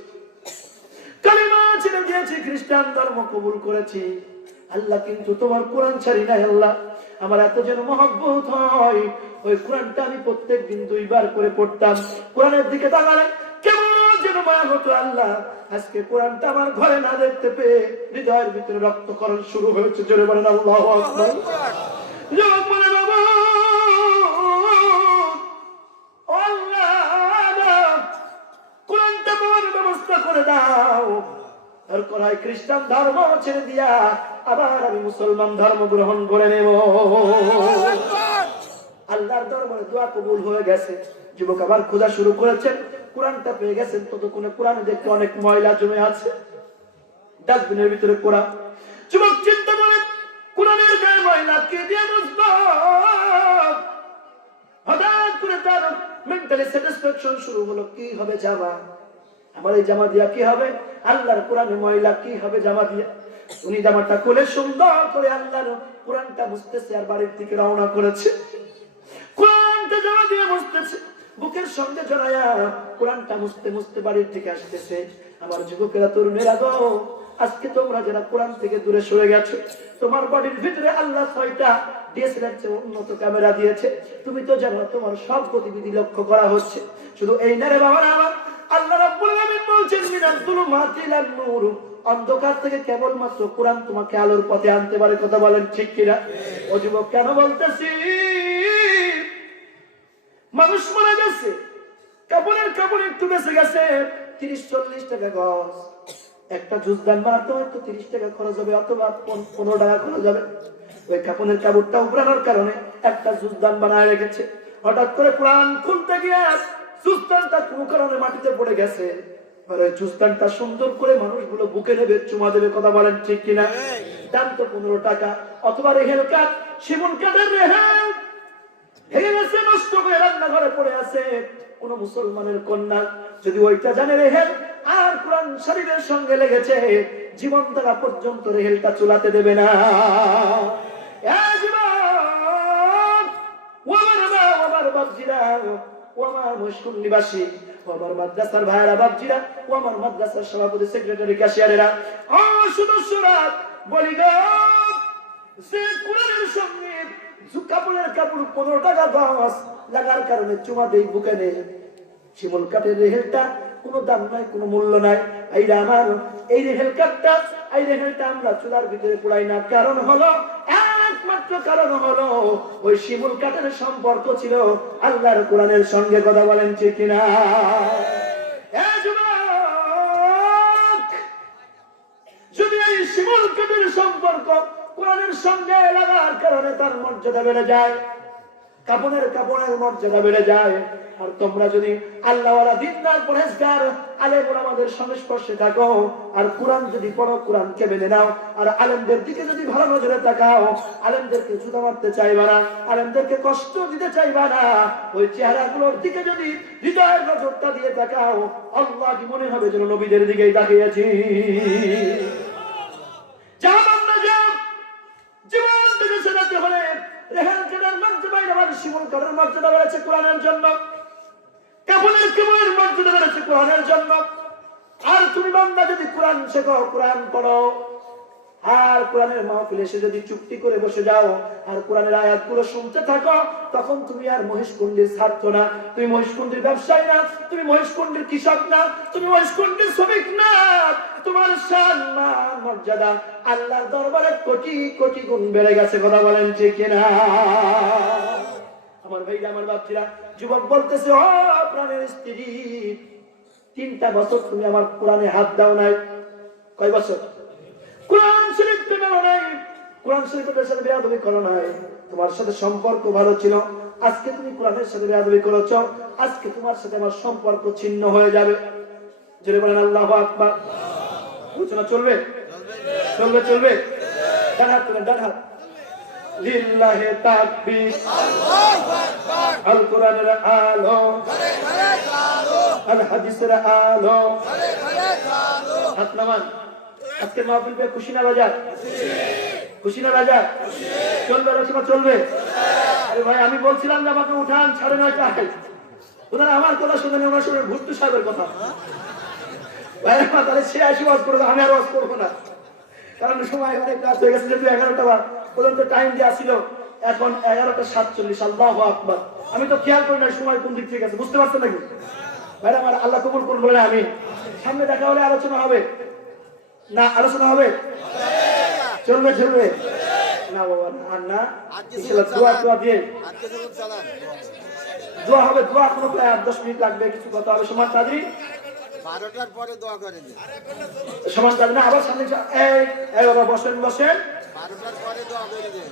কালিমা ছেড়ে দিয়েছি, খ্রিস্টান ধর্ম কবুল করেছি আল্লাহ, কিন্তু তোমার কোরআন ছাড়ি নাই আল্লাহ। আমার এত যেন মহব্বত হয়, ওই কোরআনটা আমি প্রত্যেকদিন 2 বার করে পড়তাম। কোরআনের দিকে তাকালে কেমন যেন মায়া হতো আল্লাহ। আজকে কোরআনটা আমার ঘরে না দেখতে পেয়ে হৃদয়ের ভিতরে রক্তক্ষরণ শুরু হয়েছে। জোরে বলেন আল্লাহু আকবার। যুবক বলে, বাবা আল্লাহ, কোরআনটা পাওয়ার ব্যবস্থা করে দাও। আর কোরআন খ্রিস্টান ধর্ম ছেড়ে দিয়া আবার আমি মুসলমান ধর্ম গ্রহণ করে নেব। আল্লাহর দরবারে দোয়া কবুল হয়ে গেছে। যুবক আবার খোঁজা শুরু করেছেন, কোরআনটা পেয়ে গেছেন। ততক্ষণে কোরআনে দেখতে অনেক ময়লা জমে আছে, ডাস্টবিনের ভিতরে কোরআন। যুবক চিন্তা করে, কোরআনের গায়ে ময়লা কে দিয়ে মুছবো? হঠাৎ করে তার মেন্টালি স্যাটিসফ্যাকশন শুরু হলো, কি হবে জামা, আমার এই জামা দিয়া কি হবে? আল্লাহর কোরআনে ময়লা, কি হবে জামা দিয়া? উনি জামাটা খুলে সুন্দর করে আল্লাহর কোরআনটা মুছতেছে আর বাড়ির দিকে রওনা করেছে। কোরআনটা জামা দিয়ে মুছতেছে, বুকের সঙ্গে জড়ায়া কোরআনটা মুছতে মুছতে বাড়ির দিকে আসতেছে। আমার যুবকেরা, তরুণেরা গো, আজকে তোমরা যারা কোরআন থেকে দূরে সরে গেছো, তোমার বাড়ির ভিতরে আল্লাহ 6টা ডিএসএলআর চেয়ে উন্নত ক্যামেরা দিয়েছে। তুমি তো জানো তোমার সব গতিবিধি লক্ষ্য করা হচ্ছে। শুধু এই না রে বাবা, আমার আল্লাহ রাব্বুল আলামিন বলছেন, মিনাল যুলুমাতি ইলান নূর, অন্ধকার থেকে কেবলমাত্র কোরআন তোমাকে আলোর পথে আনতে পারে। কথা বলেন ঠিক কিনা? ও যুবক, কেন বলতেছি? মানুষ মারা গেছে, কাপড়ের কাপড় একটু বেঁচে গেছে, 30-40 টাকা গজ। একটা জুজদান বানাতে হয়তো 30 টাকা খরচ হবে, অথবা 15 টাকা খরচ হবে। ওই কাপড়ের কাপড়টা উপড়ানোর কারণে একটা জুজদান বানায় রেখেছে। হঠাৎ করে কোরআন খুলতে গিয়ে জুজদানটা কোনো কারণে মাটিতে পড়ে গেছে। আর ওই জুজদানটা সুন্দর করে মানুষগুলো বুকে নেবে, চুমা দেবে। কথা বলেন ঠিক কিনা? দাম তো 15 টাকা। অথবা রেহেল কাঠ, শিমুল কাঠের রেহেল ভেঙে গেছে, নষ্ট হয়ে রান্নাঘরে পড়ে আছে। কোন মুসলমানের কন্যা যদি ওইটা জানে রেহেল আর কোরআন শরীফের সঙ্গে লেগেছে, জীবন দ্বারা পর্যন্ত রেহেলটা চুলাতে দেবে না। আমার বাপজিরা, ও আমার মশকুল নিবাসী, ও আমার মাদ্রাসার ভাইয়েরা, বাপজিরা, ও আমার মাদ্রাসার সভাপতি, সেক্রেটারি, ক্যাশিয়ারেরা, ও সদস্যরা, বলি গো, যে কোরআনের সঙ্গে কাপড়ের কাপড় 15 টাকা গজ লাগার কারণে চুমা দেই বুকে নেই, শিমুল কাঠের রেহেলটা কোনো দাম নাই, কোনো মূল্য নাই। এইটা আমার এই রেহেল কাঠটা, এই রেহেলটা আমরা চুলার ভিতরে পোড়াই না। কারণ হলো, একমাত্র কারণ হলো, ওই শিমুল কাঠের সম্পর্ক ছিল আল্লাহর কোরআনের সঙ্গে। কথা বলেন ঠিক কিনা? যদি এই শিমুল কাঠের সম্পর্ক কোরআনের সঙ্গে লাগার কারণে তার মর্যাদা বেড়ে যায়, কাপড়ের মর্যাদা বেড়ে যায়। আর তোমরা যদি আল্লাহওয়ালা, দিনদার, পরহেজগার আলেম ওলামাদের সংস্পর্শে থাকো, আর কোরআন যদি পড়ো, কোরআনকে মেনে নাও, আর আলেমদের দিকে যদি ভালো নজরে তাকাও, আলেমদেরকে জুতা মারতে চাইবা না, আলেমদেরকে কষ্ট দিতে চাইবা না, ওই চেহারাগুলোর দিকে যদি হৃদয়ের নজরটা দিয়ে তাকাও, আল্লাহ কি মনে হবে যেন নবীদের দিকেই তাকিয়েছি। জীবন থেকে সেটাতে হলে রেহেল কাঠের মর্যাদা বাইরে, শিমুল কাঠের মর্যাদা বেড়েছে কোরআনের জন্য, কাপড়ের কাপড়ের মর্যাদা বেড়েছে কোরআনের জন্য। আর তুমি বান্দা যদি কোরআন শেখো, কোরআন পড়ো, আর কোরআনের মাহফিলে এসে যদি চুক্তি করে বসে যাও আর কোরআনের আয়াতগুলো শুনতে থাকো, তখন তুমি আর মহেশকুণ্ডীর ছাত্র না, তুমি মহেশকুণ্ডীর ব্যবসায়ী না, তুমি মহেশকুণ্ডীর কৃষক না, তুমি মহেশকুণ্ডীর শ্রমিক না। তোমার সম্মান মর্যাদা আল্লাহর দরবারে কোটি কোটি গুণ বেড়ে গেছে। কথা বলেন ঠিক কিনা? আমার ভাইরা, আমার বাপজিরা, যুবক বলতেছে, ও প্রাণের স্ত্রী, 3টা বছর তুমি আমার কোরআনে হাত দাও নাই। কয় বছর? কোরআন শরীফ তুমি মানো নাই, কোরআন শরীফের সাথে বেয়াদবি করো নাই। তোমার সাথে সম্পর্ক ভালো ছিল, আজকে তুমি কোরআনের সাথে বেয়াদবি করেছো, আজকে তোমার সাথে আমার সম্পর্ক ছিন্ন হয়ে যাবে। জোরে বলেন আল্লাহু আকবার। আলোচনা চলবে, চলবে, চলবে। ডান হাত তুলেন, ডান হাত। লিল্লাহি তাকবীর, আল্লাহু আকবার। আল কোরআনের আলো, ঘরে ঘরে আলো, আল হাদিসের আলো, ঘরে ঘরে আলো। হাত নামান। আজকে মাহফিল পে খুশি না বাজার? খুশি না বাজার? চলবে, আলোচনা চলবে। আরে ভাই, আমি বলছিলাম যে আমাকে উঠান 9:30টায়, ওনারা আমার কথা শুনেন, ওনারা শুনে ভুট্টু সাহেবের কথা। তাহলে সে আসি ওয়াজ করবো, আমি আর ওয়াজ করবো না, কারণ সময় অনেক রাত হয়ে গেছে। যেহেতু 11টা পর্যন্ত টাইম দেওয়া ছিল, এখন 11:47। আল্লাহু আকবার। আমি তো খেয়াল করি না সময় কোন দিক থেকে গেছে, বুঝতে পারছেন নাকি ভাই? আমার আল্লাহ কবুল করুন বলে আমি সামনে দেখা হলে আলোচনা হবে না? আলোচনা হবে, চলবে, চলবে না বাবা? আর না, দোয়া দিয়ে দোয়া হবে। দোয়া কোনো 10 মিনিট লাগবে, কিছু কথা হবে। সমান তাজি 12টার পরে দোয়া করেন, সমান তাজি না, আবার সামনে। এই বাবা, বসেন, বসেন। 12টার পরে দোয়া করে দেন।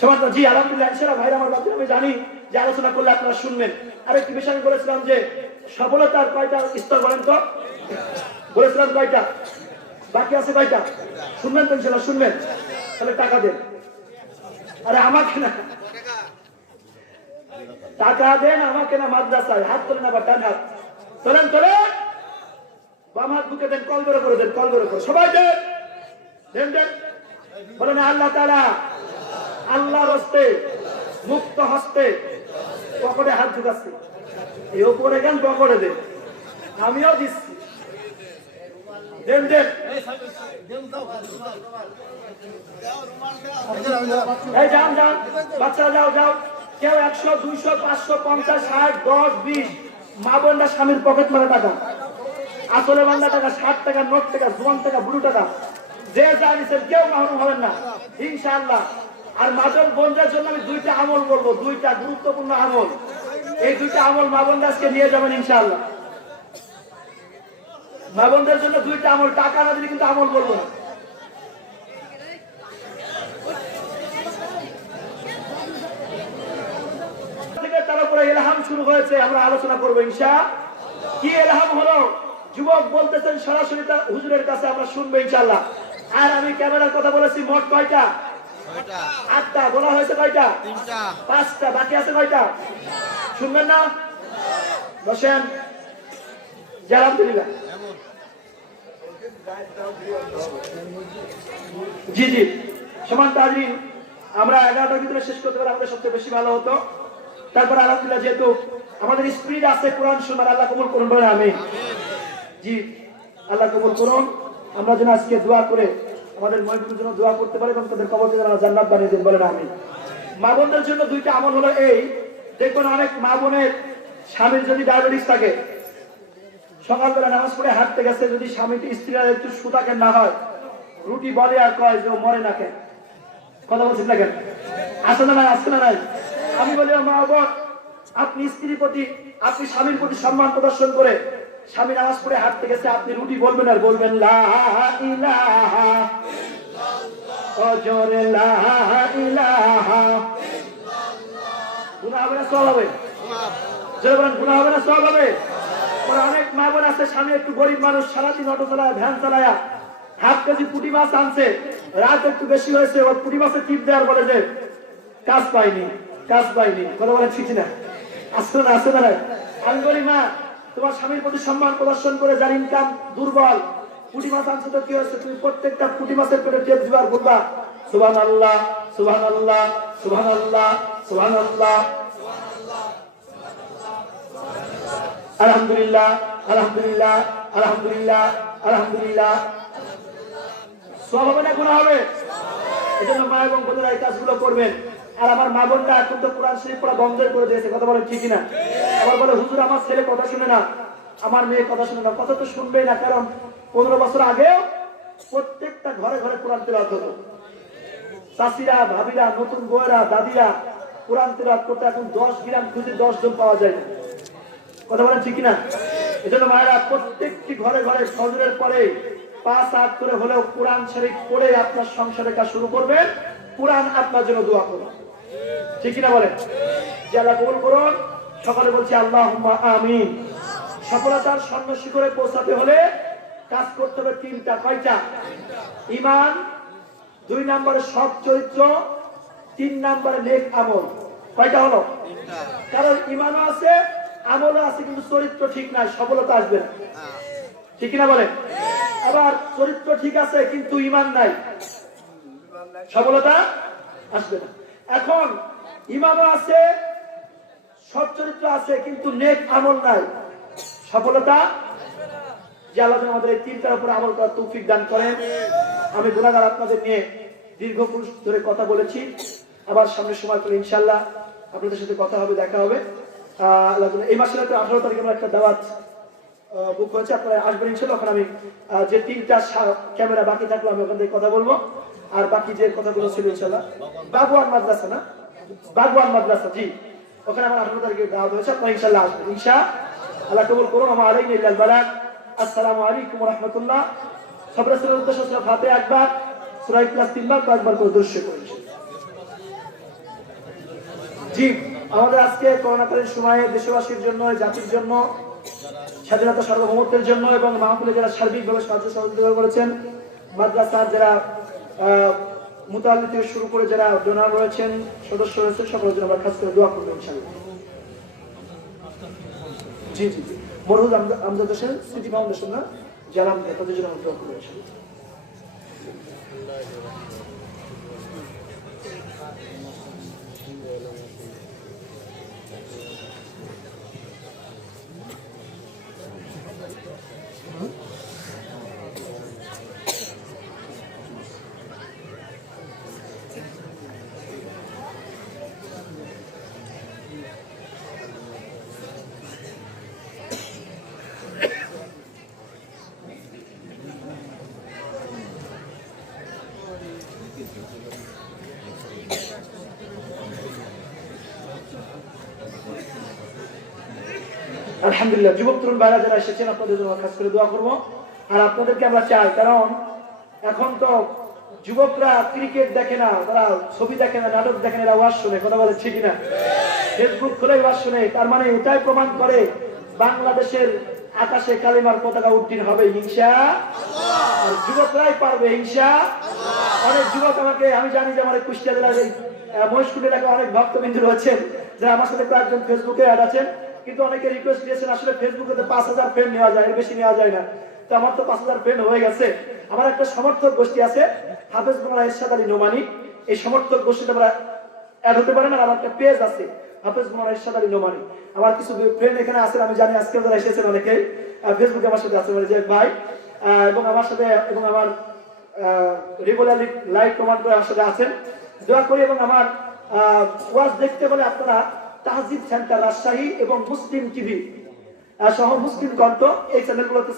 সমান জি, আলহামদুলিল্লাহ। ইনশাআল্লাহ ভাইরা, আমার বাচ্চা, আমি জানি যে আলোচনা করলে আপনারা শুনবেন। আর একটি বিষয় আমি বলেছিলাম যে সফলতার কয়টা স্তর বলেন তো? বলেছিলাম কয়টা? বাকি আছে কয়টা? শুনবেন তো? ইনশাআল্লাহ শুনবেন। তাহলে টাকা দেন। আরে আমাকে না, টাকা দেন আমাকে না, মাদ্রাসায়। হাত তোলেন, আবার ডান হাত তোলেন, তোলে বাম হাত বুকে দেন, কল বেরো করে দেন, কল বেরো করে সবাই দেন, দেন, দেন। বলেন আল্লাহ তাআলা, আল্লাহর হস্তে, মুক্ত হস্তে পকেটে হাত ঢুকাচ্ছে। এই উপরে গান পকেটে দেন, আমিও দিচ্ছি, দেন, দেন। এই যান, যান বাচ্চারা, যাও, যাও। কেউ 100, 200, 500, 50, 60, 10, 20। মা বোনরা স্বামীর পকেট মারা টাকা, আসলে বান্ধা টাকা, 60 টাকা, নোট টাকা, জোয়ান টাকা, বুড়ো টাকা, যে যা নিছেন কেউ মাহরুম হবেন না ইনশাআল্লাহ। আর মাদক বন্ধের জন্য আমি 2টা আমল বলবো, 2টা গুরুত্বপূর্ণ আমল। এই 2টা আমল মা বোনরা আজকে নিয়ে যাবেন ইনশাআল্লাহ। মা বোনদের জন্য 2টা আমল, টাকা না দিলে কিন্তু আমল বলবো না। তার উপরে ইলহাম শুরু হয়েছে, আমরা আলোচনা করবো ইনশাআল্লাহ। কি ইলহাম হলো? যুবক বলতেছেন সরাসরি হুজুরের কাছে, আমরা শুনবো ইনশাআল্লাহ। আর আমি ক্যামেরার কথা বলেছি মোট কয়টা? 8টা। বলা হয়েছে কয়টা? 5টা। বাকি আছে কয়টা? শুনবেন না? বসেন। জি আলহামদুলিল্লাহ। জি জি সমান তাজরিন, আমরা 11টার ভিতরে শেষ করতে পারলে আমাদের সবচেয়ে বেশি ভালো হতো। তারপর আলহামদুলিল্লাহ যেহেতু আমাদের স্পিড আছে কোরআন শোনার, আল্লাহ কবুল করুন বলেন আমিন। জি আল্লাহ কবুল করুন। আমরা যেন আজকে দোয়া করে আমাদের ময়গুলোর জন্য দোয়া করতে পারি এবং তাদের কবরকে যেন জান্নাত বানিয়ে দেন বলেন আমিন। মা বোনদের জন্য 2টা আমল হলো এই, দেখুন অনেক মা বোনের স্বামীর যদি ডায়াবেটিস থাকে, সকালবেলা নামাজ পড়ে হাঁটতে গেছে, যদি স্বামীটি স্ত্রীরা একটু সুতাকে না হয়, রুটি বলে আর কয় যে মরে না কেন, কথা বলছেন না কেন? আসে না নাই? আসছে না নাই? আমি বলি মা বোন, আপনি স্ত্রীর প্রতি, আপনি স্বামীর প্রতি সম্মান প্রদর্শন করে, স্বামী নামাজ পড়ে হাঁটতে গেছে, আপনি রুটি বলবেন আর বলবেন লা ইলাহা জোরে লা ইলাহা। গুনাহ হবে না সওয়াব হবে? জোরে বলেন গুনাহ হবে না সওয়াব হবে? অনেক মা বোন আছে, স্বামী একটু গরিব মানুষ, সারাদিন অটো চালায়, ভ্যান চালায়, হাফ কেজি পুঁটি মাছ আনছে, রাত একটু বেশি হয়েছে, ওর পুঁটি মাছের টিপ দেওয়ার বলে যে কাজ পাইনি, কাজ পাইনি, কথা বলে ঠিক না? আসলে না, আসলে না। আমি বলি মা, তোমার স্বামীর প্রতি সম্মান প্রদর্শন করে, যার ইনকাম দুর্বল, পুঁটি মাছ আনছে তো কি হয়েছে, তুমি প্রত্যেকটা পুঁটি মাছের পেটে টেপ দিবার বলবা সুবহানাল্লাহ সুবহানাল্লাহ সুবহানাল্লাহ সুবহানাল্লাহ আলহামদুলিল্লাহ আলহামদুলিল্লাহ আলহামদুলিল্লাহ আলহামদুলিল্লাহ। সওয়াব হবে না গুনাহ হবে? এজন্য মা এবং বোনেরা এই কাজগুলো করবেন। আর আমার মা বোনরা এখন তো কোরআন শরীফ পড়া বন্ধ করে দিয়েছে, কথা বলেন ঠিক না? আবার বলে হুজুর আমার ছেলে কথা শুনে না, আমার মেয়ে কথা শুনে না। কথা তো শুনবেই না, কারণ 15 বছর আগে প্রত্যেকটা ঘরে ঘরে কোরআন তেলাওয়াত হতো। চাচিরা, ভাবিরা, নতুন বউয়েরা, দাদিরা কোরআন তেলাওয়াত করতে এখন 10 গ্রাম খুঁজে 10 জন পাওয়া যায় না, কথা বলেন ঠিক না? এজন্য মায়েরা প্রত্যেকটি ঘরে ঘরে ফজরের পরে 5 আয়াত করে হলেও কোরআন শরীফ পড়ে আপনার সংসারের কাজ শুরু করবেন। কোরআন আপনার জন্য দোয়া করুন, ঠিক না বলেন? যে আল্লাহ কবুল করুন। সকালে বলছি আল্লাহুম্মা আমিন। সফলতার স্বর্ণ শিখরে পৌঁছাতে হলে কাজ করতে হবে 3টা। কয়টা? ঈমান, 2 নম্বরে সৎ চরিত্র, 3 নম্বরে নেক আমল। কয়টা হলো? 3টা। কারণ ঈমানও আছে, আমলও আছে, কিন্তু চরিত্র ঠিক নাই, সফলতা আসবে না, ঠিক না বলেন? আবার চরিত্র ঠিক আছে কিন্তু ঈমান নাই, সফলতা আসবে না। এখন ঈমানও আছে, সৎ চরিত্র আছে, কিন্তু নেক আমল নাই, সফলতা। যে আল্লাহ আমাদের এই 3টার উপর আমল করার তৌফিক দান করেন। আমি গুনাহগার আপনাদের নিয়ে দীর্ঘক্ষণ ধরে কথা বলেছি, আবার সামনের সময় করে ইনশাআল্লাহ আপনাদের সাথে কথা হবে, দেখা হবে। এই মাসের 18 তারিখে আমার একটা দাওয়াত বুক হয়েছে, আপনারা আসবেন ইনশাআল্লাহ। ওখানে আমি যে 3টা ক্যামেরা বাকি থাকলো আমি ওখান থেকে কথা বলবো, আর বাকি যে কথাগুলো ছিল ইনশাআল্লাহ বাগওয়ান মাদ্রাসা, না বাগওয়ান মাদ্রাসা, জি, ওখানে আমার 18 তারিখে দাওয়াত হয়েছে, আপনারা ইনশাআল্লাহ আসবেন। ইনশাআল্লাহ কবুল করুন। ওয়া আলাইকুম ইল্লাল বালাগ। আসসালামু আলাইকুম ওয়া রাহমাতুল্লাহ। সবরে সুরার উদ্দেশ্যে সূরা ফাতিহা একবার, সূরা ইখলাস 3 বার, কয়েকবার করে দরুদ শরীফ পড়ুন। জি, আমাদের আজকে করোনাকালীন সময়ে দেশবাসীর জন্য, জাতির জন্য, স্বাধীনতা সার্বভৌমত্বের জন্য এবং মাহফিলে যারা সার্বিকভাবে সাহায্য সহযোগিতা করেছেন, মাদ্রাসার যারা মুতাআল্লিম থেকে শুরু করে যারা ডোনার রয়েছেন, সদস্য রয়েছেন, সকলের জন্য আমরা খাস করে দোয়া করব ইনশাআল্লাহ। জি জি জি, মরহুদ আমজাদ হোসেন স্মৃতি ফাউন্ডেশন, না যারা তাদের জন্য দোয়া করব ইনশাআল্লাহ। আলহামদুলিল্লাহ, যুবক তরুণ ভাইরা যারা এসেছেন আপনাদের জন্য খাস করে দোয়া করবো। আর আপনাদেরকে আমরা চাই, কারণ এখন তো যুবকরা ক্রিকেট দেখে না, তারা ছবি দেখে না, নাটক দেখে না, এরা ওয়াজ শুনে, কথা বলে ঠিক না? ফেসবুক খুলে ওয়াজ শুনে। তার মানে এটাই প্রমাণ করে বাংলাদেশের আকাশে কালিমার পতাকা উড্ডীন হবে ইনশাআল্লাহ। আর যুবকরাই পারবে অনেক যুবক আমাকে, আমি জানি যে আমার কুষ্টিয়া জেলার এই মহেশকুট এলাকায় অনেক ভক্তবিন্দু রয়েছেন যারা আমার সাথে কয়েকজন ফেসবুকে অ্যাড আছেন, কিন্তু অনেকে রিকোয়েস্ট দিয়েছেন আসলে ফেসবুকে তো 5000 ফ্রেন্ড নেওয়া যায়, এর বেশি নেওয়া যায় না। তো আমার তো 5000 ফ্রেন্ড হয়ে গেছে। আমার একটা সমর্থক গোষ্ঠী আছে হাফেজ মোল্লা এরশাদ আলী নোমানী, এই সমর্থক গোষ্ঠীতে আমরা অ্যাড হতে পারেন। আর আমার একটা পেজ আছে হাফেজ মোল্লা এরশাদ আলী নোমানী। আমার কিছু ফ্রেন্ড এখানে আছেন, আমি জানি আজকে যারা এসেছেন অনেকে ফেসবুকে আমার সাথে আছেন, যে ভাই এবং আমার সাথে এবং আমার রেগুলারলি লাইভ কমেন্ট করে আমার সাথে আছেন, দোয়া করি। এবং আমার ওয়াজ দেখতে বলে আপনারা তাহজিব সেন্টার রাজশাহী এবং মুসলিম টিভি সহ মুসলিম কণ্ঠ এই চ্যানেলগুলোতে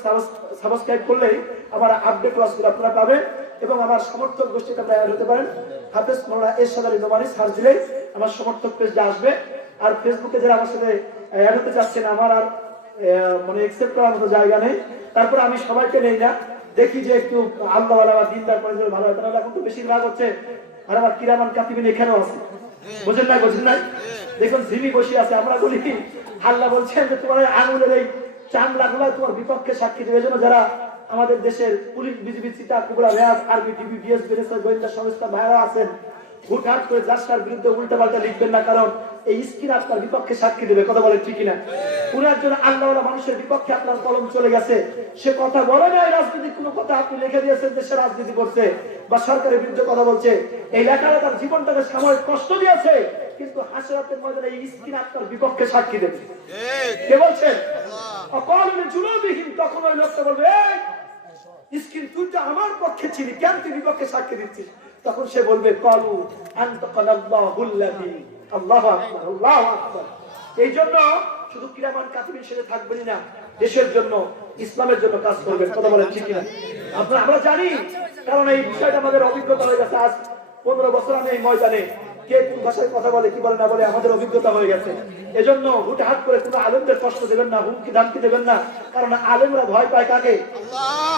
সাবস্ক্রাইব করলেই আমার আপডেট ওয়াজগুলো আপনারা পাবেন। এবং আমার সমর্থক গোষ্ঠীতে আপনারা অ্যাড হতে পারেন, হাফেজ মোল্লা এরশাদ আলী নোমানী সার্চ দিলেই আমার সমর্থক পেজটা আসবে। আর ফেসবুকে যারা আমার সাথে অ্যাড হতে চাচ্ছেন, আমার আর মানে অ্যাকসেপ্ট করার মতো জায়গা নেই। তারপরে আমি সবাইকে নেই না, দেখি যে একটু আল্লাহওয়ালা বা দিনদার পরে ভালো হয়, তাহলে এখন তো বেশিরভাগ হচ্ছে। আর আমার কিরামান কাতিবিন এখানেও আছে, বুঝেন না? দেখুন জিমি বসে আছে। আমরা বলি আল্লাহ বলছেন যে তোমার আঙুলের এই চামড়া গুলা তোমার বিপক্ষে সাক্ষী দেবে। জন্য যারা আমাদের দেশের পুলিশ, বিজিবি, চিটা, কুবরা, র্যাব, আর্মি, টিভি, বিএসপি, গোয়েন্দা সংস্থা ভাইরা আছেন, হুটহাট করে যার বিরুদ্ধে উল্টা পাল্টা লিখবেন না, কারণ এই স্ক্রিন আপনার বিপক্ষে সাক্ষী দেবে। কথা বলে ঠিক কিনা? কোন একজন আল্লাহওয়ালা মানুষের বিপক্ষে আপনার কলম চলে গেছে, সে কথা বলে নাই রাজনৈতিক কোনো কথা আপনি লিখে দিয়েছেন, দেশে রাজনীতি করছে বা সরকারের বিরুদ্ধে কথা বলছে, এই লেখাটা তার জীবনটাকে সাময়িক কষ্ট দিয়েছে, কিন্তু হাসরাতের ময়দানে এই স্ক্রিন আপনার বিপক্ষে সাক্ষী দেবে। কে বলছেন? অকলমে জুলুবিহিম, তখন ওই লোকটা বলবে এই স্ক্রিন তুই তো আমার পক্ষে ছিলি, কেন তুই বিপক্ষে সাক্ষী দিচ্ছিস? তখন সে বলবে কলু আনতাকাল্লাহুল্লাযী, আল্লাহু আকবার, আল্লাহু আকবার। এই জন্য শুধু কিরামান কাতিবিন হিসেবে থাকবেনই না, দেশের জন্য, ইসলামের জন্য কাজ করবেন। কথা বলেন ঠিক কিনা? আমরা জানি, কারণ এই বিষয়টা আমাদের অভিজ্ঞতা হয়ে গেছে। আজ 15 বছর আমি এই ময়দানে কে কোন ভাষায় কথা বলে, কি বলে না বলে আমাদের অভিজ্ঞতা হয়ে গেছে। এজন্য হুটহাট করে কোনো আলেমদের কষ্ট দেবেন না, হুমকি ধামকি দেবেন না, কারণ আলেমরা ভয় পায় কাকে?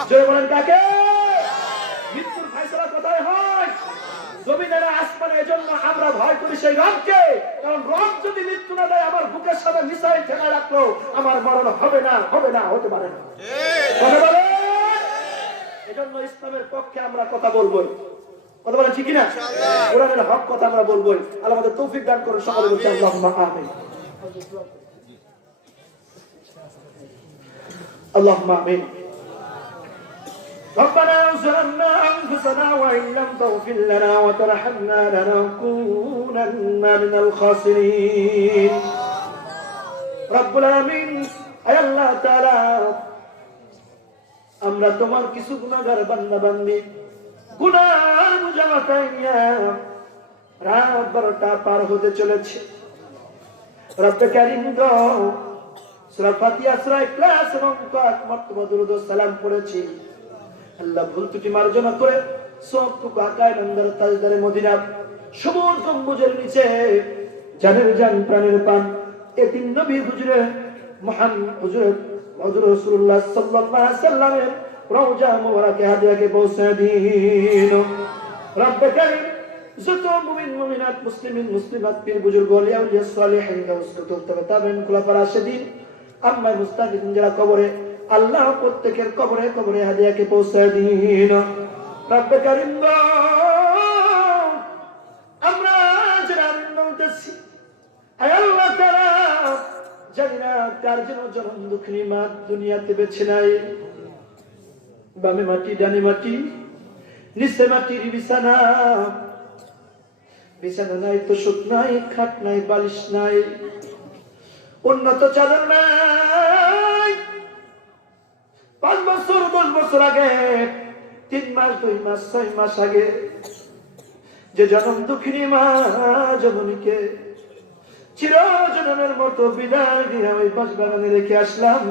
জোরে বলেন কাকে? মৃত্যুর ফয়সালা কোথায় হয়? জমিনে না আসমানে। এজন্য আমরা ভয় করি সেই রবকে, কারণ রব যদি মৃত্যু না দেয়, আমার বুকের সাথে মিসাইল ঠেকায় রাখলো, আমার মরণ হবে না, হতে পারে না। কথা বলে। এজন্য ইসলামের পক্ষে আমরা কথা বলবো। কথা বলেন ঠিক কিনা? কোরআনের হক কথা আমরা বলবো। আল্লাহ আমাদের তৌফিক দান করুন। সকলে বলছি আল্লাহুম্মা আমিন। আল্লাহুম্মা আমিন। ربنا ظلمنا أنفسنا وإن لم تغفر لنا وترحمنا لنكونن من الخاسرين رب العالمين أي الله تعالى আমরা তোমার কিছু গুনাহগার বান্দা বান্দি, গুনাহ বোঝা মাথায় নিয়ে রাত 12টা পার হতে চলেছে। রব্বে কারীম গো, সূরা ফাতিহা, সূরা ইখলাস এবং পাক মারতবা দুরূদ ও সালাম পড়েছি। আল্লাহ ভুল ত্রুটি মার্জনা করে সবটুকু আকায় নন্দর তাজদারে মদিনা সবুজ গম্বুজের নিচে জানের জান প্রাণের পান এতিম নবী হুজুরে মুহাম্মদ হুজুরে হযরত রাসূলুল্লাহ সাল্লাল্লাহু আলাইহি সাল্লামের রওজা মুবারাকে হাদিয়াকে পৌঁছে দিন। রব্বে কারীম যত মুমিন মুমিনাত, মুসলিমিন মুসলিমাত, পীর বুজুর্গ, আউলিয়া উলিয়া, সালেহিন, গাউস কুতুব, তাবেঈন, খুলাফা রাশিদিন, আম্মা মুস্তাকিদিন যারা কবরে, আল্লাহ প্রত্যেকের কবরে কবরে হাদিয়াকে পৌঁছে দিন। রব্বে কারীম আমরা যারা বলতেছি, আয় আল্লাহ তাআলা, জানি না কার জন্য জনম দুঃখিনী মা দুনিয়াতে বেঁচে নাই। বামে মাটি, ডানে মাটি, নিচে মাটির বিছানা, বিছানা নাই, তোষক নাই, খাট নাই, বালিশ নাই, উন্নত চাদর নাই। 5 বছর 10 বছর আগে, 3 মাস 2 মাস 6 মাস আগে যে জনম দুঃখিনী মা জননীকে চিরজনমের মতো বিদায় দিয়ে ওই বাসবাগানে রেখে আসলাম।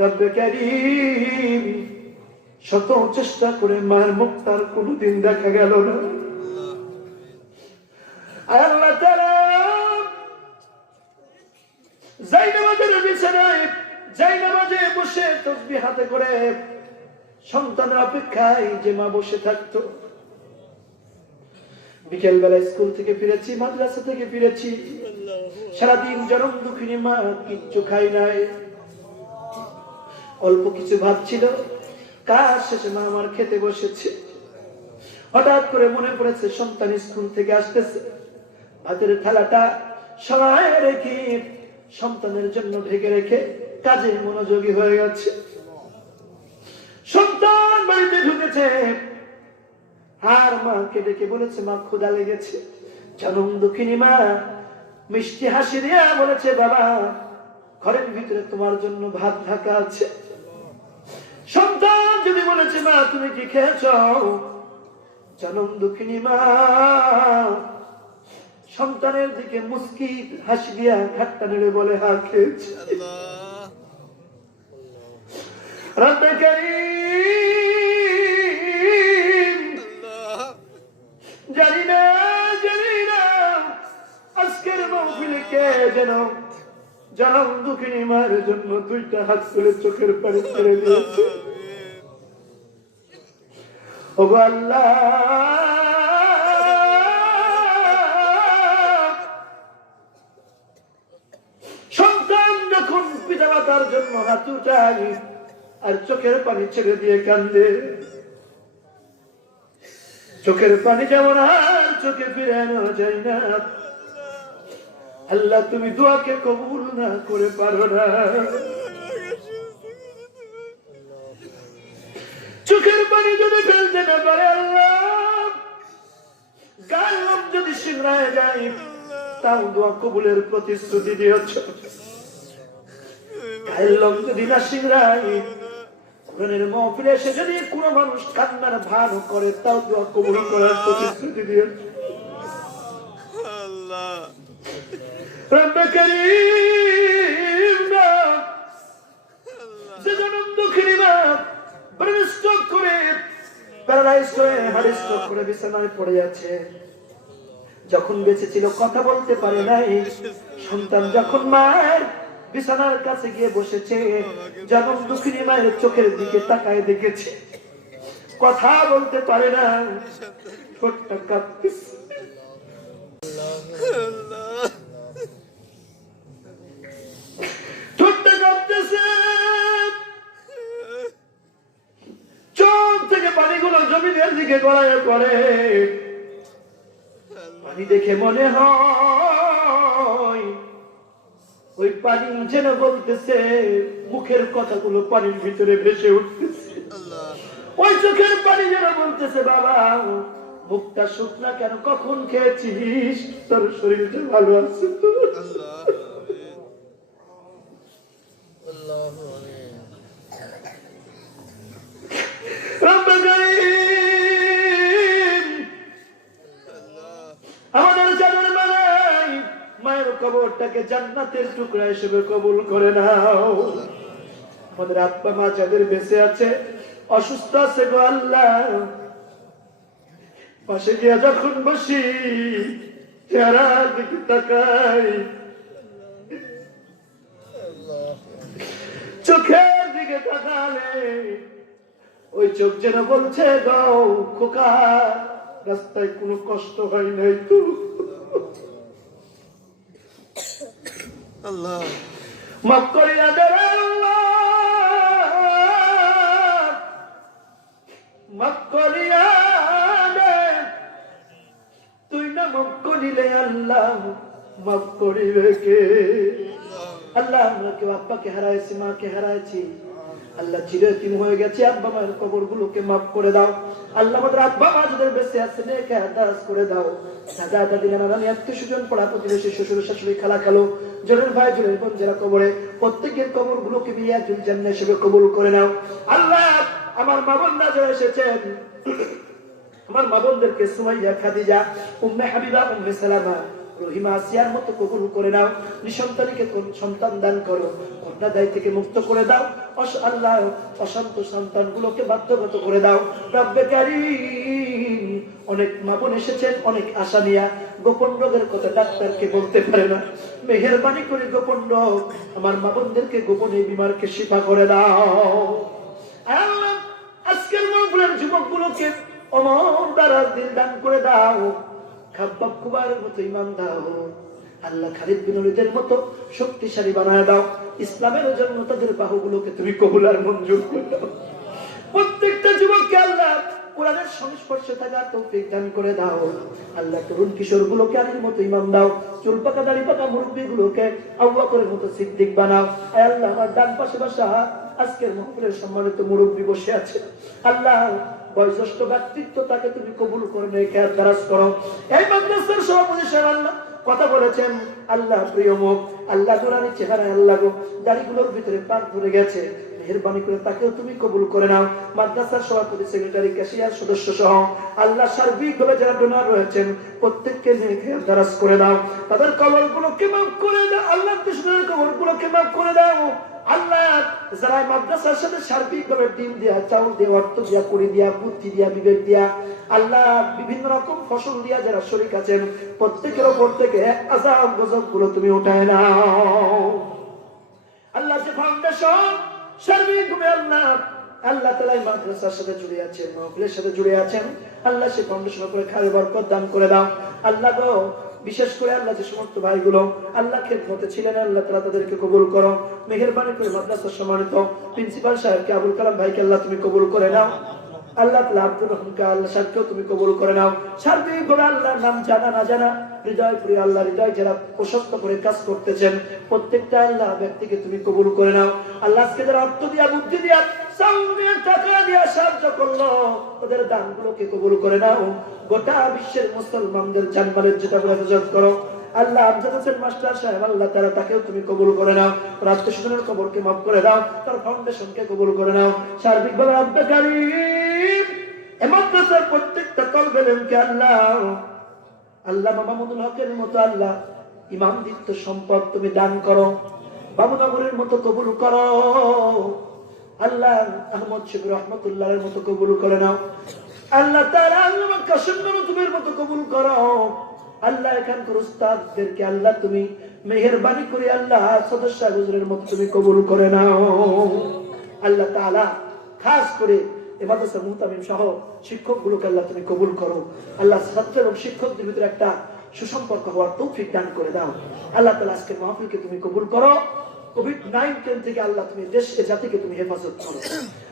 রব্বে কারীম শত চেষ্টা করে মায়ের মুখ তার কোনোদিন দেখা গেল না। আল্লাহ তাআলা জায়নামাজের বিছানায় জায়নামাজে বসে তাসবিহ হাতে করে সন্তানের অপেক্ষায় যে মা বসে থাকতো। বিকেল বেলা স্কুল থেকে ফিরেছি, মাদ্রাসা থেকে ফিরেছি, সারাদিন জনম দুঃখিনী মা কিচ্ছু খাই নাই। অল্প কিছু ভাত ছিল, কাজ শেষে মা আমার খেতে বসেছে, হঠাৎ করে মনে পড়েছে সন্তান স্কুল থেকে আসতেছে, ভাতের থালাটা সবাই রেখে সন্তানের জন্য ঢেকে রেখে কাজে মনোযোগী হয়ে গেছে। সন্তান বাড়িতে ঢুকেছে, আর মাকে ডেকে বলেছে মা ক্ষুধা লেগেছে। জনম দুঃখিনী মা মিষ্টি হাসি দিয়ে বলেছে বাবা ঘরের ভিতরে তোমার জন্য ভাত ঢাকা আছে। সন্তান যদি বলেছে মা তুমি কি খেয়েছ, জনম দুঃখিনী মা সন্তানের দিকে মুস্কি হাসি দিয়া ঘাটটা নেড়ে বলে হ্যাঁ খেয়েছি। রব্বে কারীম জানি না আজকের মাহফিলে কে যেন জনম দুঃখিনী মায়ের জন্য দুইটা হাত তুলে চোখের পানি ছেড়ে দিয়েছে। ওগো আল্লাহ, সন্তান যখন পিতা মাতার জন্য হাত উঠায় আর চোখের পানি ছেড়ে দিয়ে কান্দে, চোখের পানি যেমন আর চোখে ফিরে আনা যায় না। আল্লাহ তুমি দোয়াকে কবুল না করে পারো না। চোখের পানি যদি ফেলতে না পারে আল্লাহ, গায়ের লোম যদি শিংড়ায় যায় তাও দোয়া কবুলের প্রতিশ্রুতি দিয়েছ। গায়ের লোম যদি না শিংড়ায়, কোরআনের মাহফিলে এসে যদি কোনো মানুষ কান্নার ভান করে তাও দোয়া কবুল করার প্রতিশ্রুতি দিয়েছ। আল্লাহ রব্বে কারীম যে জনম দুঃখিনী মা ব্রেন স্ট্রোক করে প্যারালাইজড হয়ে হার্ট স্ট্রোক করে বিছানায় পড়ে আছে, যখন বেঁচে ছিল কথা বলতে পারে নাই। সন্তান যখন মায়ের বিছানার কাছে গিয়ে বসেছে, জনম দুঃখিনী মায়ের চোখের দিকে তাকায় দেখেছে, কথা বলতে পারে না, ঠোঁটটা কাঁপতেছে। চোখ থেকে পানিগুলো জমিনের দিকে গড়ায় পড়ে। পানি দেখে মনে হয় ওই পানি যেন বলতেছে, মুখের কথাগুলো পানির ভিতরে ভেসে উঠতেছে। ওই চোখের পানি যেন বলতেছে বাবা মুখটা শুকনা কেন, কখন খেয়েছিস, তোর শরীরটা ভালো আছে তো? আমাদের জানার মালাই মায়ের কবরটাকে জান্নাতের টুকরা হিসেবে কবুল করে নাও। আমাদের আব্বা মা যাদের বেঁচে আছে অসুস্থ আছে গো আল্লাহ, পাশে গিয়া যখন বসি চেহারা দিকে তাকাই, চোখের দিকে তাকালে ওই চোখ যেন বলছে গাও খোকা রাস্তায় কোনো কষ্ট হয় নাই তো। আল্লাহ মাফ করিয়া দে আল্লাহ, মাফ করিয়া দে, তুই না মাফ করিলে আল্লাহ মাফ করিবে কে? আল্লাহ আমরা কেউ আব্বাকে হারাইছি, মাকে হারাইছি, আল্লাহ চিরদিন হয়ে গেছে, আব্বা মায়ের কবর গুলোকে মাফ করে দাও। আল্লাহ আমাদের আব্বা মা যাদের বেঁচে আছে নেকে আদাস করে দাও। দাদা দাদি নানা নানি আত্মীয় স্বজন পড়া প্রতিবেশী শ্বশুর শাশুড়ি খালা খালো জনের ভাই জনের বোন যারা কবরে, প্রত্যেকের কবর গুলোকে বিয়াজুল জান্নাত হিসেবে কবুল করে নাও। আল্লাহ আমার মা বোনরা যারা এসেছেন, আমার মা বোনদেরকে সুমাইয়া, খাদিজা, উম্মে হাবিবা, উম্মে সালামা, রহিমা, আসিয়ার মতো কবুল করে নাও। নিঃসন্তানকে সন্তান দান করো, কন্যা দায় থেকে মুক্ত করে দাও। আল্লাহ অশান্ত সন্তানগুলোকে বাধ্যগত করে দাও। রব্বে কারীম অনেক মা বোন এসেছেন অনেক আশা নিয়ে, গোপন রোগের কথা ডাক্তারকে বলতে পারে না, মেহেরবানি করে গোপন রোগ আমার মা বোনদেরকে গোপনে বিমারকে শিফা করে দাও। আল্লাহ আজকের মাহফিলের যুবকগুলোকে অমর দারাজ দিল দান করে দাও, খাব্বাব কুবারের মতো ঈমান দাও। আল্লাহ খালিদ বিন ওলীদের মতো শক্তিশালী বানায় দাও। ইসলামের জন্য তাদের বাহুগুলোকে তুমি কবুল আর মঞ্জুর করে দাও। প্রত্যেকটা যুবককে আল্লাহ কোরআনের সংস্পর্শে থাকার তৌফিক দান করে দাও। আল্লাহ তরুণ কিশোর গুলোকে আলীর মতো ইমাম দাও, চুল পাকা দাড়ি পাকা মুরব্বী গুলোকে আবু বকরের মতো সিদ্দিক বানাও। আয় আল্লাহ, আমার ডান পাশে বসা আজকের মাহফিলের সম্মানিত মুরব্বী বসে আছে, আল্লাহ বয়োজ্যেষ্ঠ ব্যক্তিত্ব, তাকে তুমি কবুল করে নেকে দারাজ করো। এই মাদ্রাসার সভাপতি সাহেব আল্লাহ কথা বলেছেন, আল্লাহ প্রিয় মুখ, আল্লাহ কোরআনের চেহারায় আল্লাহ গো দাড়িগুলোর ভিতরে পাক ধরে গেছে, মেহেরবানি করে তাকেও তুমি কবুল করে নাও। মাদ্রাসার সভাপতি, সেক্রেটারি, ক্যাশিয়ার সদস্য সহ আল্লাহ সার্বিকভাবে যারা ডোনার রয়েছেন প্রত্যেককে নেকে দারাজ করে দাও, তাদের কবরগুলোকে মাফ করে দাও। আল্লাহ দুশমনের কবরগুলোকে মাফ করে দাও। আল্লাহ যারা মাদ্রাসার সাথে সার্বিকভাবে ডিম দিয়া, চাউল দিয়া, অর্থ দিয়া, কুড়ি দিয়া, বুদ্ধি দিয়া, বিবেক দিয়া, আল্লাহ বিভিন্ন রকম ফসল দিয়া যারা শরীক আছেন প্রত্যেকের ওপর থেকে আযাব গজব গুলো তুমি উঠায় নাও। আল্লাহ যে ফাউন্ডেশন সার্বিকভাবে আল্লাহ আল্লাহ তাআলা মাদ্রাসার সাথে জুড়ে আছেন, মাহফিলের সাথে জুড়ে আছেন, আল্লাহ সেই ফাউন্ডেশনের উপরে খায় বরকত দান করে দাও। আল্লাহ গো বিশেষ করে আল্লাহ যে সমস্ত ভাইগুলো আল্লাহ খেদমতে ছিলেন, আল্লাহ তাআলা তাদেরকে কবুল করো। মেহেরবানি করে মাদ্রাসার সম্মানিত প্রিন্সিপাল সাহেবকে, আবুল কালাম ভাইকে আল্লাহ তুমি কবুল করে নাও। আল্লাহ তাআলা আব্দুর রহমানকে আল্লাহ সাহেবকেও তুমি কবুল করে নাও। সার্বিকভাবে আল্লাহর নাম জানা না জানা হৃদয় পুরে আল্লাহ হৃদয় যারা প্রশস্ত করে কাজ করতেছেন প্রত্যেকটা আল্লাহ ব্যক্তিকে তুমি কবুল করে নাও। আল্লাহ আজকে যারা অর্থ দিয়া, বুদ্ধি দিয়া, চাউল দিয়া, টাকা দিয়া সাহায্য করলো ওদের দানগুলোকে কবুল করে নাও। গোটা বিশ্বের মুসলমানদের জানমালের যেটাগুলো হেফাজত করো। আল্লাহ আমজাদ হোসেন মাস্টার সাহেব আল্লাহ তাআলা তাকেও তুমি কবুল করে নাও, আত্মীয়স্বজনের কবরকে মাফ করে দাও, তার ফাউন্ডেশনকে কবুল করে নাও। সার্বিকভাবে রব্বে কারীম এই মাদ্রাসার প্রত্যেকটা তলবে এলেমকে আল্লাহ আল্লাহ মাহমুদুল হকের মতো আল্লাহ ইমামদিত্ব সম্পদ তুমি দান করো, বাবুনগরের মতো কবুল করো। আল্লাহ আহমদ শিব রহমতুল্লাহের মতো কবুল করে নাও। আল্লাহ তাআলা আল্লাহ কাসিম নবীর মতো কবুল করো। আল্লাহ এখানকার উস্তাদদেরকে আল্লাহ তুমি মেহেরবানি করে আল্লাহ সদস্য হুজুরের মতো তুমি কবুল করে নাও। আল্লাহ তাআলা খাস করে এই মাদ্রাসার মুহতামিম সহ শিক্ষকগুলোকে আল্লাহ তুমি কবুল করো। আল্লাহ ছাত্র এবং শিক্ষকদের ভিতরে একটা সুসম্পর্ক হওয়ার তৌফিক দান করে দাও। আল্লাহ তাআলা আজকের মাহফিলকে তুমি কবুল করো। কোভিড-19 থেকে আল্লাহ তুমি দেশকে জাতিকে তুমি হেফাজত করো।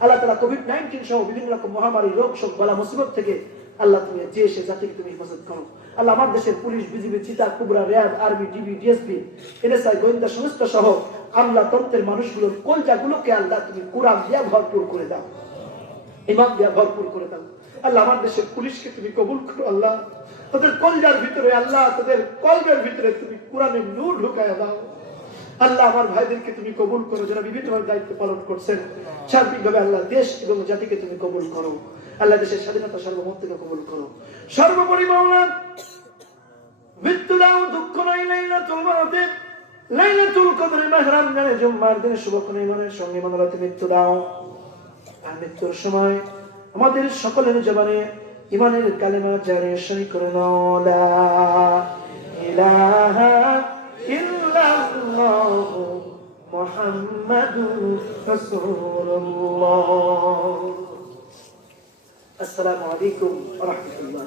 আল্লাহ তাআলা কোভিড-19 সহ বিভিন্ন রকম মহামারী, রোগ, শোক, বালা, মুসিবত থেকে আল্লাহ তুমি দেশে জাতিকে তুমি হেফাজত করো। আল্লাহ আমার দেশের পুলিশ, বিজিবি, চিতা, কুবরা, RAB, army, DB, DSP, NSI, গোয়েন্দা সংস্থা সহ আমলা তন্ত্রের মানুষগুলোর কলজাগুলোকে আল্লাহ তুমি কোরআন দিয়া ভরপুর করে দাও, ইমান দিয়া ভরপুর করে দাও। আল্লাহ আমার দেশের পুলিশকে তুমি কবুল করো। আল্লাহ তাদের কলজার ভিতরে, আল্লাহ তাদের কলবের ভিতরে তুমি কোরআনের নূর ঢুকায় দাও। আল্লাহ আমার ভাইদেরকে তুমি কবুল করো যারা বিভিন্নভাবে দায়িত্ব পালন করছেন। সার্বিকভাবে আল্লাহ দেশ এবং জাতিকে তুমি কবুল করো। আল্লাহ দেশের স্বাধীনতা সার্বভৌমত্বকে কবুল করো। সর্বোপরি মাওলা মৃত্যু দাও, দুঃখ নাই, লাইলাতুল মাউতে, লাইলাতুল কদরে, মাহে রমজানের জুম্মার দিনে শুভক্ষণ ইমানের সঙ্গে মানলাতে মৃত্যু দাও। আর মৃত্যুর সময় আমাদের সকলের জবানে ইমানের কালেমা জারি সই করে নাও। লা ইলাহা ইল্লাল্লাহ মুহাম্মাদুর রাসূলুল্লাহ। আসসালামু আলাইকুম ওয়া রাহমাতুল্লাহ।